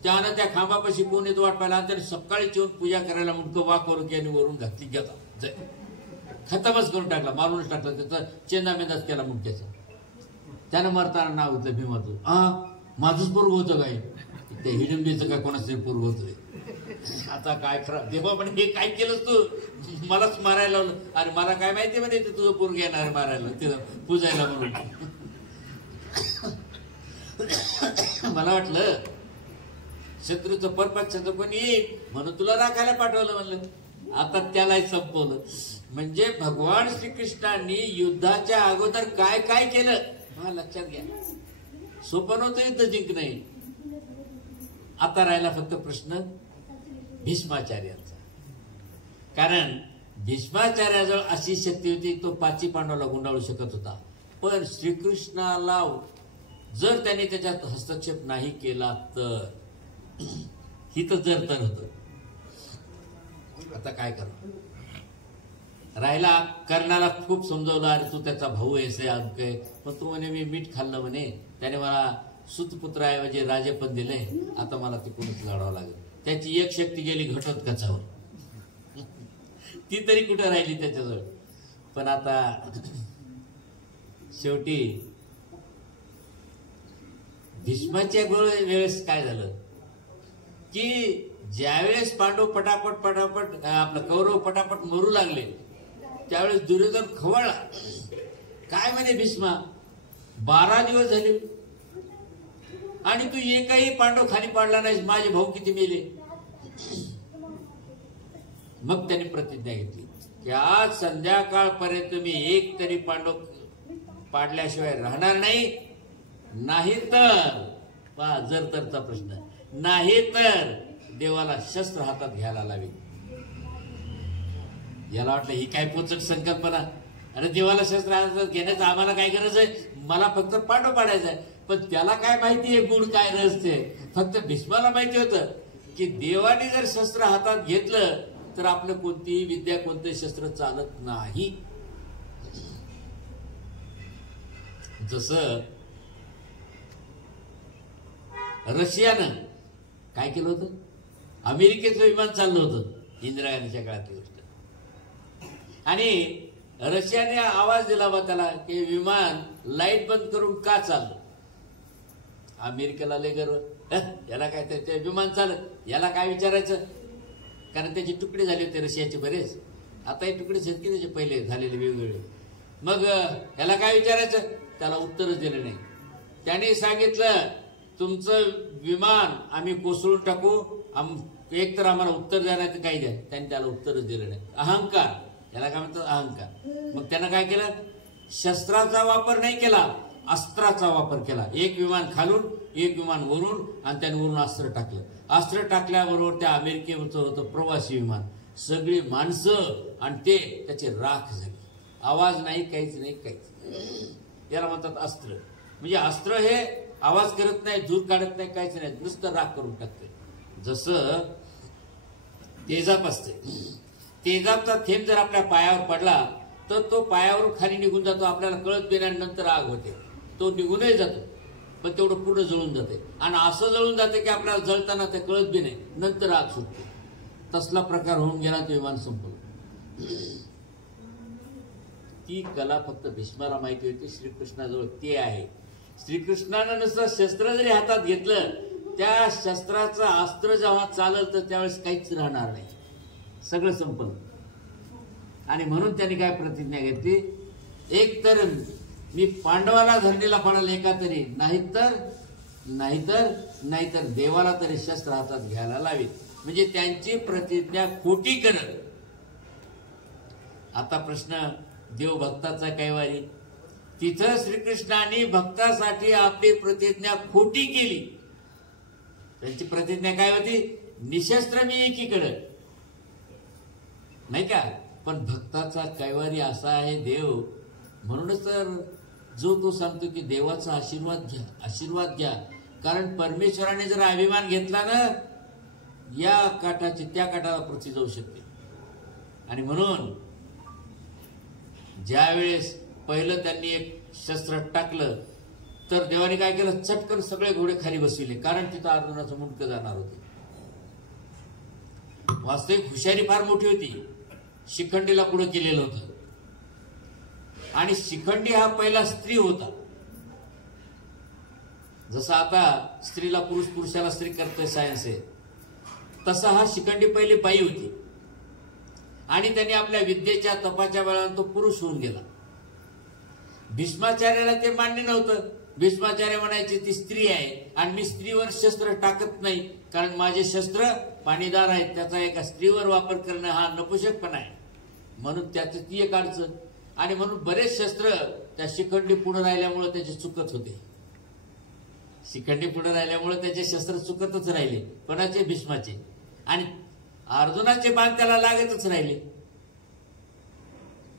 त्यानं त्या खांबापाशी कोण येतो वाट पाहिला, आणि त्याने सकाळी येऊन पूजा करायला म्हणतो वाक वरून आणि वरून घातली, घेता खतमच करून टाकला, मारूनच टाकला. त्याचा चेंदामेंदाच केला मुंडक्याचा. त्यानं मरताना नाव होतं भीमाचं. माझंच पोरग होतं काय, ते हिडंबीचं काय कोणाच पोरग होतोय. आता काय खरं देवा, पण हे काय केलंस तू, मलाच मारायला लावलं. अरे मला काय माहिती म्हणे ते तुझं पोरग येणार मारायला, ते पूजायला म्हणून. मला वाटलं शत्रूचं परपक्षाचं पण येईल म्हणून तुला राखायला पाठवलं म्हणलं. आता त्यालाही संपवलं. म्हणजे भगवान श्रीकृष्णांनी युद्धाच्या अगोदर काय काय केलं मला लक्षात घ्या. सोपं नव्हतं युद्ध जिंकणे. आता राहिला फक्त प्रश्न भीष्माचार्यांचा. कारण भीष्माचार्याजवळ अशी शक्ती होती, तो पाची पांडवाला गुंडाळू शकत होता. पण श्रीकृष्णाला जर त्याने त्याच्यात हस्तक्षेप नाही केला तर ही तर जर तर होतं. आता काय करा. राहिला कर्णाला खूप समजवलं, अरे तू त्याचा भाऊ आहेस अजून. पण तू म्हणे मी मीठ खाल्लं म्हणे, त्याने मला सुतपुत्राऐवजी राजेपद दिले, आता मला ते कोणीच लढावं लागेल. त्याची एक शक्ती गेली घटोत्कचावर, ती तरी कुठं राहिली त्याच्याजवळ. पण आता शेवटी भीष्माच्या वेळेस काय झालं की ज्यावेळेस पांडव पटापट पटापट आपलं कौरव पटापट मरू लागले, त्यावेळेस दुर्योधन खवळला. काय म्हणे भीष्मा, 12 दिवस झाले आणि तू एकही पांडव खाली पाडला नाहीस, माझे भाऊ किती मेले. मग त्याने प्रतिज्ञा घेतली की आज संध्याकाळपर्यंत मी एक तरी पांडव पाडल्याशिवाय राहणार नाही. नाही तर जर तरचा प्रश्न, नाही तर देवाला शस्त्र हातात घ्यायला लावी. याला वाटलं ही काय पोचक संकल्पना. अरे देवाला शस्त्र हातात घेण्याचं आम्हाला काय गरज आहे, मला फक्त पांडव पाडायचं आहे. पण त्याला काय माहितीये गुण काय नसते. फक्त भीष्माला माहिती होतं की देवाने जर शस्त्र हातात घेतलं तर आपलं कोणतीही विद्या कोणते शस्त्र चालत नाही. जसं रशियानं काय केलं होतं, अमेरिकेचं विमान चाललं होतं इंदिरा गांधीच्या काळातली गोष्ट. आणि रशियाने आवाज दिला बा त्याला की विमान लाईट बंद करून का चाललं. अमेरिकेला लय गर्व, याला काय ते विमान चालत, याला काय विचारायचं. कारण त्याचे तुकडे झाले होते रशियाचे बरेच, आता हे तुकडे आहेत की त्याचे पहिले झालेले वेगवेगळे. मग याला काय विचारायचं, त्याला उत्तरच दिलं नाही. त्याने सांगितलं तुमचं विमान आम्ही कोसळून टाकू, एक तर आम्हाला उत्तर द्या नाही तर काही द्या. त्यांनी त्याला उत्तरच दिलं नाही. अहंकार, याला काय म्हणतात अहंकार. मग त्यानं काय केलं, शस्त्राचा वापर नाही केला, अस्त्राचा वापर केला. एक विमान खालून, एक विमान वरून, आणि त्याने वरून अस्त्र टाकलं. अस्त्र टाकल्याबरोबर त्या अमेरिकेवरचं होतं प्रवासी विमान, सगळी माणसं आणि ते त्याची राख झाली. आवाज नाही, काहीच नाही, काहीच नाही. याला म्हणतात अस्त्र. म्हणजे अस्त्र हे आवाज करत नाही, धूर काढत नाही, काहीच नाही, नुसतं राख करून टाकते. जसं तेजाब असते, तेजाबचा थेंब जर आपल्या पायावर पडला तर तो पायावरून खाली निघून जातो, आपल्याला कळत बी नाही, नंतर आग होते. तो निघूनही जातो पण तेवढं पूर्ण जळून जाते. आणि असं जळून जाते की आपल्याला जळताना ते कळत बी नाही, नंतर आग सुटते. तसला प्रकार होऊन गेला, ते विमान संपलं. ती कला फक्त भीष्माला माहिती होती, श्रीकृष्णाजवळ ते आहे. श्रीकृष्णानं नुसतं शस्त्र जरी हातात घेतलं, त्या शस्त्राचं अस्त्र जेव्हा चाललं तर त्यावेळेस काहीच राहणार नाही, सगळं संपलं. आणि म्हणून त्यांनी काय प्रतिज्ञा घेतली, एक तर मी पांडवाला धरणीला पडाल एका तरी, नाहीतर देवाला तरी शस्त्र हातात घ्यायला लावीत. म्हणजे त्यांची प्रतिज्ञा खोटी करत. आता प्रश्न देवभक्ताचा कैवारी. तिथं श्रीकृष्णाने भक्तासाठी आपली प्रतिज्ञा खोटी केली. त्यांची प्रतिज्ञा काय होती, निशस्त्र मी एकीकडे, नाही का. पण भक्ताचा कैवारी असा आहे देव. म्हणूनच तर जो तो सांगतो की देवाचा आशीर्वाद घ्या. कारण परमेश्वराने जर अभिमान घेतला ना, या काठाची त्या काठाला पृथ्वी जाऊ शकते. आणि म्हणून ज्या वेळेस पहिलं त्यांनी एक शस्त्र टाकलं तर देवाने काय केलं, चटकन सगळे घोडे खाली बसविले. कारण तिथं अर्जुनाचं मुंडकं जाणार होते. वास्तविक हुशारी फार मोठी होती. शिखंडीला पुढे केलेलं होतं. आणि शिखंडी हा पहिला स्त्री होता. जसं आता स्त्रीला पुरुष, पुरुषाला स्त्री करतोय सायन्स आहे, तसा हा शिखंडी पहिली बाई होती. आणि त्यांनी आपल्या विद्येच्या तपाच्या बळाने तो पुरुष होऊन गेला. भीष्माचार्याला ते मान्य नव्हतं. भीष्माचार्य म्हणायचे ती स्त्री आहे आणि मी स्त्रीवर शस्त्र टाकत नाही, कारण माझे शस्त्र पाणीदार आहेत. त्याचा एका स्त्रीवर वापर करणं हा नपुसकपणा आहे. म्हणून त्याचं ती एक अडचण. आणि म्हणून बरेच शस्त्र त्या शिखंडी पुढे राहिल्यामुळे त्याचे चुकत होते. शिखंडी पुढे राहिल्यामुळे त्याचे शस्त्र चुकतच राहिले. कोणाचे, भीष्माचे. आणि अर्जुनाचे बाण त्याला लागतच राहिले.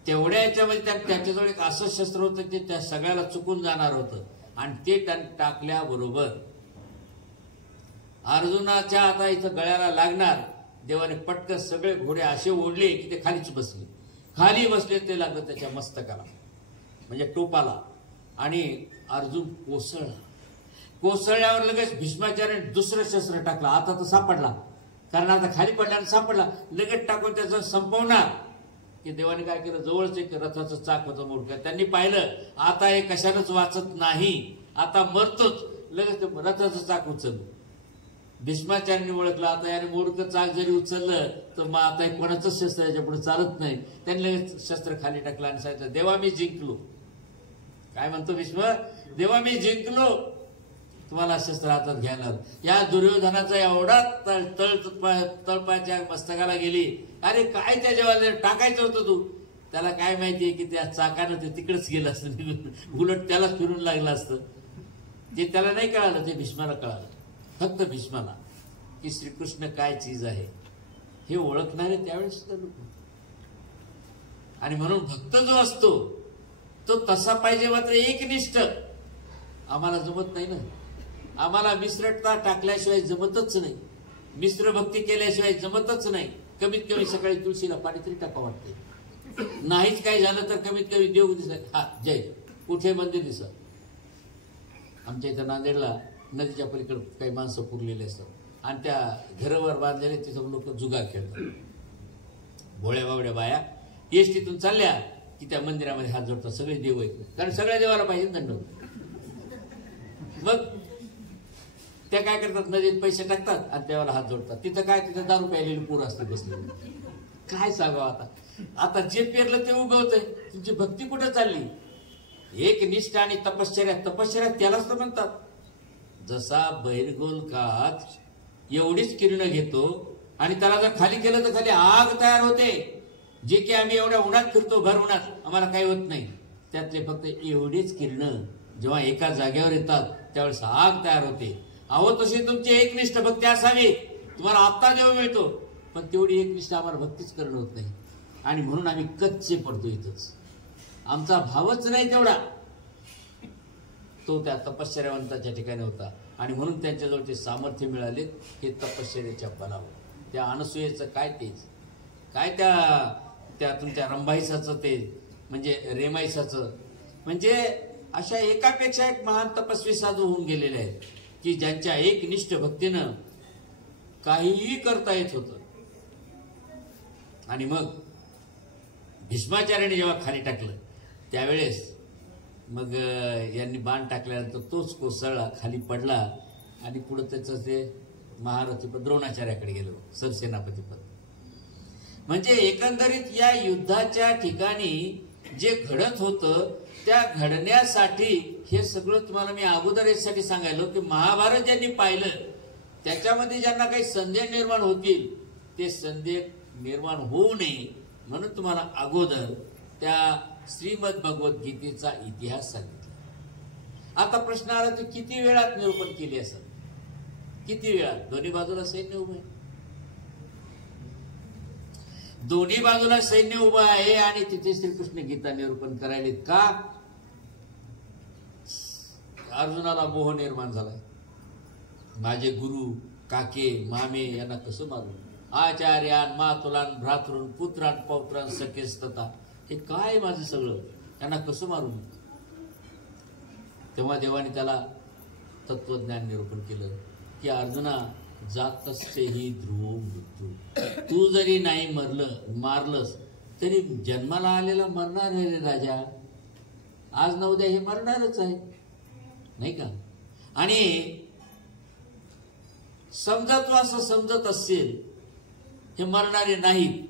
तेवढ्या याच्यामध्ये त्याच्याजवळ एक असं शस्त्र होतं ते त्या सगळ्याला चुकून जाणार होतं. आणि ते टाकल्याबरोबर अर्जुनाच्या आता इथं गळ्याला लागणार. देवाने पटकन सगळे घोडे असे ओढले की ते खालीच बसले. खाली बसले ते लागलं त्याच्या मस्तकाला, म्हणजे टोपाला. आणि अर्जुन कोसळला. कोसळल्यावर लगेच भीष्माचार्याने दुसरं शस्त्र टाकलं. आता तर सापडला, कारण आता खाली पडल्याने सापडला. लगेच टाकून त्याचं संपवणार की देवाने काय केलं, जवळच एक रथाचं चाक होतं मोडकं. त्यांनी पाहिलं आता हे कशानंच वाचत नाही, आता मरतोच. लगेच रथाचं चाक उचललं. भीष्माचार्याने ओळखलं आता याने मोडकं चाक जरी उचललं तर मग आता कोणाचंच शस्त्र याच्या पुढे चालत नाही. त्यांनी लगेच शस्त्र खाली टाकलं आणि सांगितलं, देवा मी जिंकलो. काय म्हणतो भीष्म, देवा मी जिंकलो, तुम्हाला शस्त्र हातात घ्यायला. या दुर्योधनाचा एवढा तळपाच्या मस्तकाला गेली. अरे काय त्या जेव्हा टाकायचं होतं तू, त्याला काय माहितीये की त्या चाकानं ते तिकडेच गेलं असतं, उलट त्यालाच फिरून लागलं असतं. ते त्याला नाही कळालं, ते भीष्माला कळालं. फक्त भीष्माला की श्रीकृष्ण काय चीज आहे हे ओळखणारे त्यावेळेस सुद्धा लोक. आणि म्हणून भक्त जो असतो तो तसा पाहिजे, मात्र एकनिष्ठ. आम्हाला जमत नाही ना. आम्हाला मिश्रता टाकल्याशिवाय जमतच नाही, मिश्र भक्ती केल्याशिवाय जमतच नाही. कमीत कमी सकाळी तुळशीला पाणी तरी टाका वाटते. नाहीच काय झालं तर कमीत कमी देव दिसत, हा जय, कुठे मंदिर दिसत. आमच्या इथं नांदेडला नदीच्या पलीकडे काही माणसं पुरलेले असतात आणि त्या घरावर बांधलेले तिथं लोक जुगार खेळतात. भोळ्या बावड्या बाया एसटीतून चालल्या की त्या मंदिरामध्ये हात जोडतात. सगळे देव आहेत, कारण सगळ्या देवाला पाहिजे दंड. मग त्या काय करतात, नदीत पैसे टाकतात आणि देवाला हात जोडतात. तिथं काय, तिथं दारू प्यायलेली पूर असते बसले. काय सांगावं आता जे पेरलं ते उगवतंय. तुमची भक्ती कुठे चालली. एक निष्ठ आणि तपश्चर्या त्यालाच तर म्हणतात. जसा बैरगोल काच एवढीच किरण घेतो आणि त्याला जर खाली केलं तर खाली आग तयार होते. जे की आम्ही एवढ्या उन्हात फिरतो, भर उन्हात, आम्हाला काही होत नाही. त्यातले फक्त एवढीच किरण जेव्हा एका जागेवर येतात त्यावेळेस आग तयार होते. अहो तशी तुमची एकनिष्ठ भक्ती असावी. तुम्हाला आत्ता देव मिळतो, पण तेवढी एकनिष्ठ आम्हाला भक्तीच करणं होत नाही, आणि म्हणून आम्ही कच्चे पडतो इथंच. आमचा भावच नाही तेवढा. तो त्या तपश्चर्यावंताच्या ठिकाणी होता, आणि म्हणून त्यांच्याजवळ ते सामर्थ्य मिळाले हे तपश्चर्याच्या बलावर. त्या अनसूयेचं काय तेच काय त्या तुमच्या रंभाईसाचं ते म्हणजे रेमाईसाचं, म्हणजे अशा एकापेक्षा एक महान तपस्वी साधू होऊन गेलेले आहेत की ज्यांच्या एकनिष्ठ भक्तीनं काहीही करता येत होतं. आणि मग भीष्माचार्याने जेव्हा खाली टाकलं त्यावेळेस मग यांनी बाण टाकल्यानंतर तोच कोसळला, खाली पडला, आणि पुढे त्याचं ते महारथीपद द्रोणाचार्याकडे गेलो, सरसेनापतीपद. म्हणजे एकंदरीत या युद्धाच्या ठिकाणी जे घडत होतं त्या घडण्यासाठी हे सगळं तुम्हाला मी अगोदर यासाठी सांगायलो की महाभारत ज्यांनी पाहिलं त्याच्यामध्ये ज्यांना काही संदेह निर्माण होतील ते संदेह निर्माण होऊ नये म्हणून तुम्हाला अगोदर त्या श्रीमद भगवद्गीतेचा इतिहास सांगितला. आता प्रश्न आला तर किती वेळात निरूपण केले असं, किती वेळात? दोन्ही बाजूला सैन्य उभं आहे, दोन्ही बाजूला सैन्य उभं आहे, आणि तिथे श्रीकृष्ण गीता निरूपण करायले का? अर्जुनाला मोह निर्माण झालाय. माझे गुरु काके मामे यांना कसं मारू, आचार्यान मातुलान भ्रातृन पुत्रान पौत्रान सखेस्तता, हे काय माझं सगळं, त्यांना कसं मारू? तेव्हा देवाने त्याला तत्वज्ञान निरूपण केलं की अर्जुना जातस्यहि ध्रुवो मृत्यू, तू जरी नाही मारलंस तरी जन्माला आलेला मरणार आहे रे राजा, आज न उद्या हे मरणारच आहे, नाही का? आणि समजा तू असं समजत असेल हे मरणारे नाहीत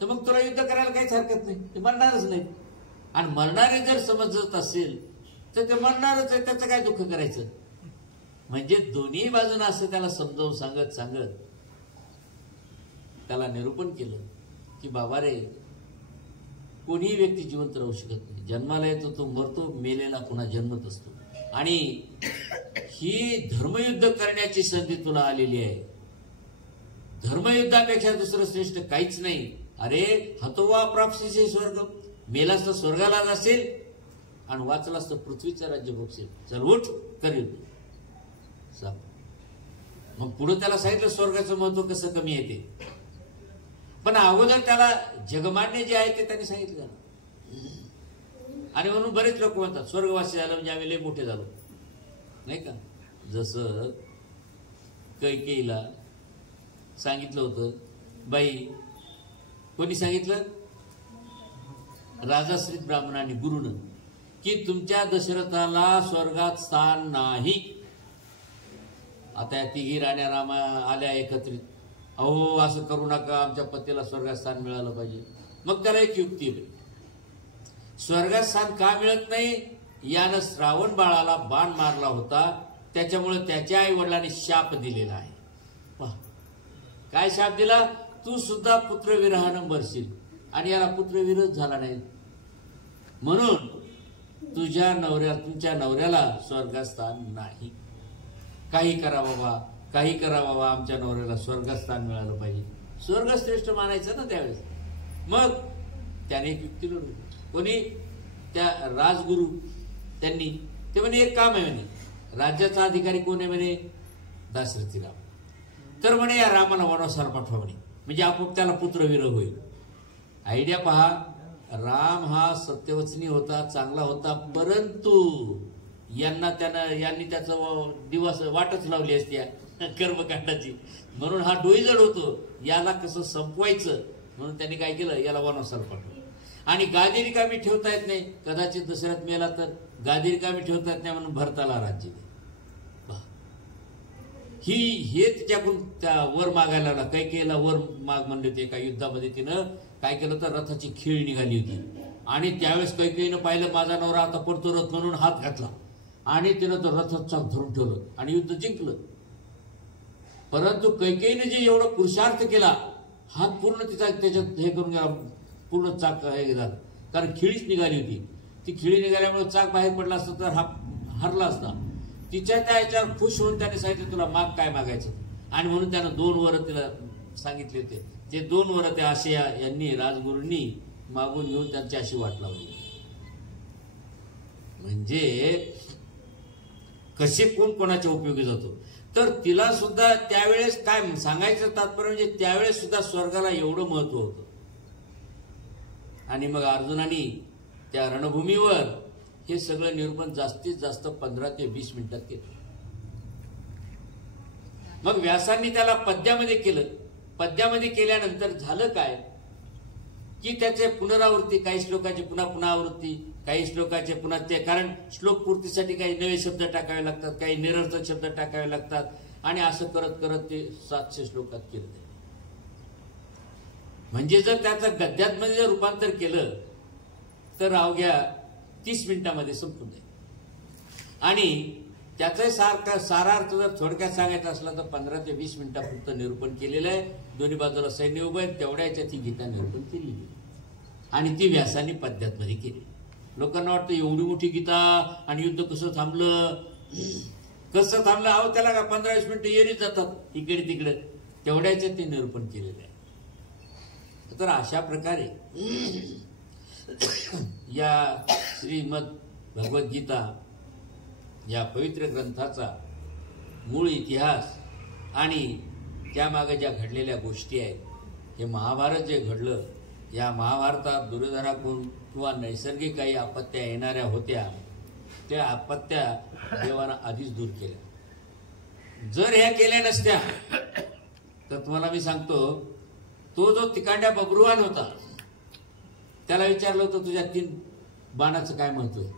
तर मग तुला युद्ध करायला काहीच हरकत नाही, ते मरणारच नाही. आणि मरणारे जर समजत असेल तर ते मरणारच आहे, त्याचं काय दुःख करायचं? म्हणजे दोन्ही बाजूने असं त्याला समजावून सांगत त्याला निरूपण केलं की बाबा रे, कोणीही व्यक्ती जिवंत राहू शकत नाही, जन्माला येतो तो मरतो, मेलेला पुन्हा जन्मत असतो. आणि ही धर्मयुद्ध करण्याची संधी तुला आलेली आहे. धर्मयुद्धापेक्षा दुसरं श्रेष्ठ काहीच नाही. अरे हतोवा प्राप्तीचे स्वर्ग, मेलास तर स्वर्गाला जाशील आणि वाचलास तर पृथ्वीचं राज्य भोगशील. चल उठ कर युद्ध. मग पुढे त्याला सांगितलं स्वर्गाचं महत्व कसं कमी येते, पण अगोदर त्याला जगमान्य जे आहे ते त्यांनी सांगितलं. आणि म्हणून बरेच लोक म्हणतात स्वर्गवासी झालं म्हणजे आम्ही लय मोठे झालो, नाही का? जसं कैकेयीला सांगितलं होतं, बाई कोणी सांगितलं? राजाश्रित ब्राह्मणांनी, गुरुनं, की तुमच्या दशरथाला स्वर्गात स्थान नाही. आता या तिघी राण्या रामा आल्या एकत्रित, अहो असं करू नका, आमच्या पतीला स्वर्गात स्थान मिळालं पाहिजे. मग त्याला एक युक्ती आहे, स्वर्गात स्थान का मिळत नाही? यानं श्रावण बाळाला बाण मारला होता, त्याच्यामुळे त्याच्या आई वडिलांनी शाप दिलेला आहे. काय शाप दिला? तू सुद्धा पुत्रविरहानं मरशील. आणि याला पुत्रविरह झाला नाही, म्हणून तुमच्या नवऱ्याला स्वर्गात स्थान नाही. काही करा बाबा, काही करा बाबा, आमच्या नवऱ्याला स्वर्गात स्थान मिळालं पाहिजे. स्वर्ग श्रेष्ठ मानायचं ना त्यावेळेस. मग त्याने एक युक्ती लढवली. कोणी? त्या राजगुरु त्यांनी. ते म्हणे एक काम आहे म्हणे, राज्याचा अधिकारी कोण आहे म्हणे? दाशरथी राम. तर म्हणे या रामाला वनवासाला पाठवा म्हणे, म्हणजे आपोआप त्याला पुत्रविरह होईल. आयडिया पहा, राम हा सत्यवचनी होता, चांगला होता, परंतु यांनी त्याचं दिवस वाटच लावली असती कर्मकांडाची, म्हणून हा डोईजड होतो. याला कसं संपवायचं म्हणून त्यांनी काय केलं, याला वनवासाला पाठवलं. आणि गादी रिकामी ठेवता येत नाही, कदाचित दशरथ मेला तर गादी रिकामी ठेवता येत नाही, म्हणून भरताला राज्य दे. हे तिच्याकडून त्या वर मागायला लागला. कैकेयीला वर माग म्हणले होते. एका युद्धामध्ये तिनं काय केलं तर रथाची खीळ निघाली होती, आणि त्यावेळेस कैकेयीनं पाहिलं माझा नवरा आता पडतो रथ, म्हणून हात घातला आणि तिनं तो रथात चाक धरून ठेवलं आणि युद्ध जिंकलं. परंतु कैकेयीने जे एवढा पुरुषार्थ केला, हात पूर्ण तिचा त्याच्यात हे करून गेला, पूर्ण चाक हे झालं, कारण खिळीच निघाली होती. ती खिळी निघाल्यामुळे चाक बाहेर पडला असतं तर हा हरला असता. तिच्या त्या याच्यावर खुश होऊन त्याने सांगितलं तुला माग काय मागायचं, आणि म्हणून त्यानं 2 वर तिला सांगितले होते. ते 2 वर त्या आशिया यांनी राजगुरूंनी मागून घेऊन त्यांची अशी वाट लावली. म्हणजे कसे कोण कोणाच्या उपयोगी जातो. तर तिला सुद्धा त्यावेळेस काय सांगायचं तात्पर्य म्हणजे त्यावेळेस सुद्धा स्वर्गाला एवढं महत्व होतं. आणि मग अर्जुनाने त्या रणभूमीवर हे सगळं निरूपण जास्तीत जास्त 15 ते 20 मिनिटात केलं. मग व्यासांनी त्याला पद्यामध्ये केलं. पद्यामध्ये केल्यानंतर झालं काय की त्याचे पुनरावृत्ती, काही श्लोकाची पुन्हा पुनरावृत्ती, काही श्लोकाचे पुन्हा ते, कारण श्लोक पूर्तीसाठी काही नवे शब्द टाकावे लागतात, काही निरर्थक शब्द टाकावे लागतात, आणि असं करत करत ते 700 श्लोकात केलं. म्हणजे जर त्याचं गद्यामध्ये जर रूपांतर केलं तर अवघ्या 30 मिनिटांमध्ये संपून जाईल. आणि त्याचाही सारार्थ जर थोडक्यात सांगायचा असला तर 15 ते 20 मिनिटापुरतं निरूपण केलेलं आहे. दोन्ही बाजूला सैन्य उभं आहे, तेवढ्या याच्यात ही गीता निरूपण केलेली आणि ती व्यासांनी पद्यामध्ये केली. लोकांना वाटतं एवढी मोठी गीता आणि युद्ध कसं थांबलं, कसं थांबलं. अहो त्याला का 15-20 मिनिटं येरीच जातात इकडे तिकडे, तेवढ्या याच्यात ते निरूपण केलेलं आहे. तर अशा प्रकारे या श्रीमद भगवद्गीता या पवित्र ग्रंथाचा मूळ इतिहास आणि त्यामागे ज्या घडलेल्या गोष्टी आहेत, हे महाभारत जे घडलं, या महाभारतात दुर्योधनाकडून किंवा नैसर्गिक काही आपत्त्या येणाऱ्या होत्या, त्या आपत्त्या देवानं आधीच दूर केल्या. जर ह्या केल्या नसत्या तर तुम्हाला मी सांगतो, तो जो तिकांड्या बब्रुवान होता त्याला विचारलं होतं तुझ्या 3 बाणाचं काय महत्व आहे.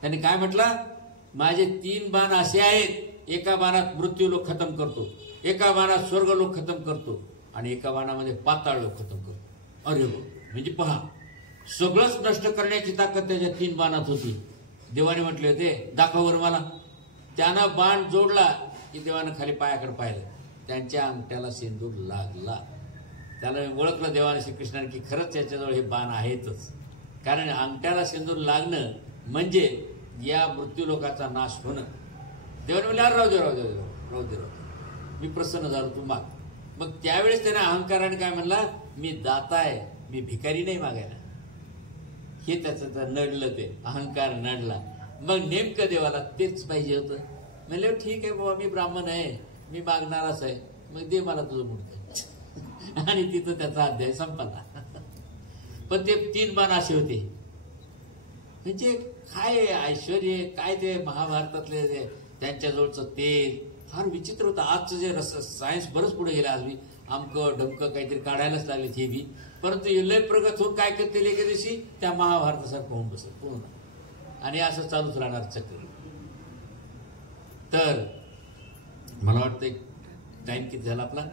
त्याने काय म्हटलं, माझे 3 बाण असे आहेत, एका बाणात मृत्यू लोक खतम करतो, एका बाणात स्वर्ग लोक खतम करतो, आणि एका बाणामध्ये पाताळ लोक खतम करतो. अरे म्हणजे पहा, सगळंच नष्ट करण्याची ताकद त्याच्या 3 बाणात होती. देवाने म्हटले होते दाखव बरं मला. त्यानं बाण जोडला की देवानं खाली पायाकडे पाहिलं, त्यांच्या अंगठ्याला सिंदूर लागला. त्याला ओळखलं देवाने श्रीकृष्णाने की खरंच याच्याजवळ हे बाण आहेतच. कारण अंगठ्याला सिंदूर लागणं म्हणजे या मृत्यूलोकाचा नाश होणं. देवाने म्हणले अरे राहू दे राहू दे राहू दे राहू दे, मी प्रसन्न झालो, तू माग. मग त्यावेळेस त्याने अहंकाराने काय म्हणला, मी दाता आहे, मी भिकारी नाही मागायला. हे त्याचं नडलं, ते अहंकार नडला. मग नेमकं देवाला तेच पाहिजे होतं. म्हणले ठीक आहे बाबा, मी ब्राह्मण आहे, मी मागणारच आहे, मग दे मला तुझं मूर्त. आणि तिथं त्याचा अध्याय संपला. पण ते 3 बाण असे होते. म्हणजे काय ऐश्वर्य, काय ते महाभारतातले त्यांच्याजवळचं तेल फार विचित्र होतं. आजचं जे सायन्स बरंच पुढे गेलं, आज मी आमकं डमकं काहीतरी काढायलाच लागले हे बी. परंतु लय प्रगत होऊन काय करतील एके दिवशी त्या महाभारतासारखं होऊन बसेल पूर्ण, आणि असं चालूच राहणार चक्र. तर मला वाटतं टाइम किती झाला आपला,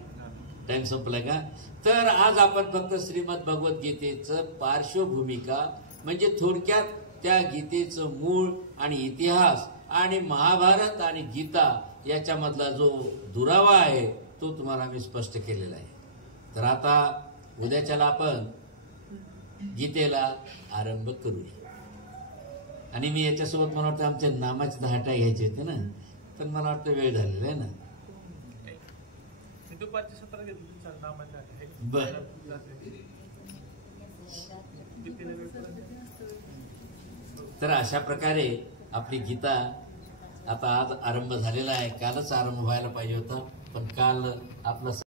टाइम संपलाय का. तर आज आपण फक्त श्रीमद भगवद्गीतेचं पार्श्वभूमिका म्हणजे थोडक्यात त्या गीतेचं मूळ आणि इतिहास आणि महाभारत आणि गीता याच्यामधला जो दुरावा आहे तो तुम्हाला मी स्पष्ट केलेला आहे. तर आता उद्याच्याला आपण गीतेला आरंभ करूया. आणि मी याच्यासोबत मला वाटतं आमच्या नामाचे 10 घ्यायचे होते ना, तर मला वाटतं वेळ झालेला आहे ना. बर, तर अशा प्रकारे आपली गीता आता आज आरंभ झालेला आहे. कालच आरंभ व्हायला पाहिजे होता, पण काल आपला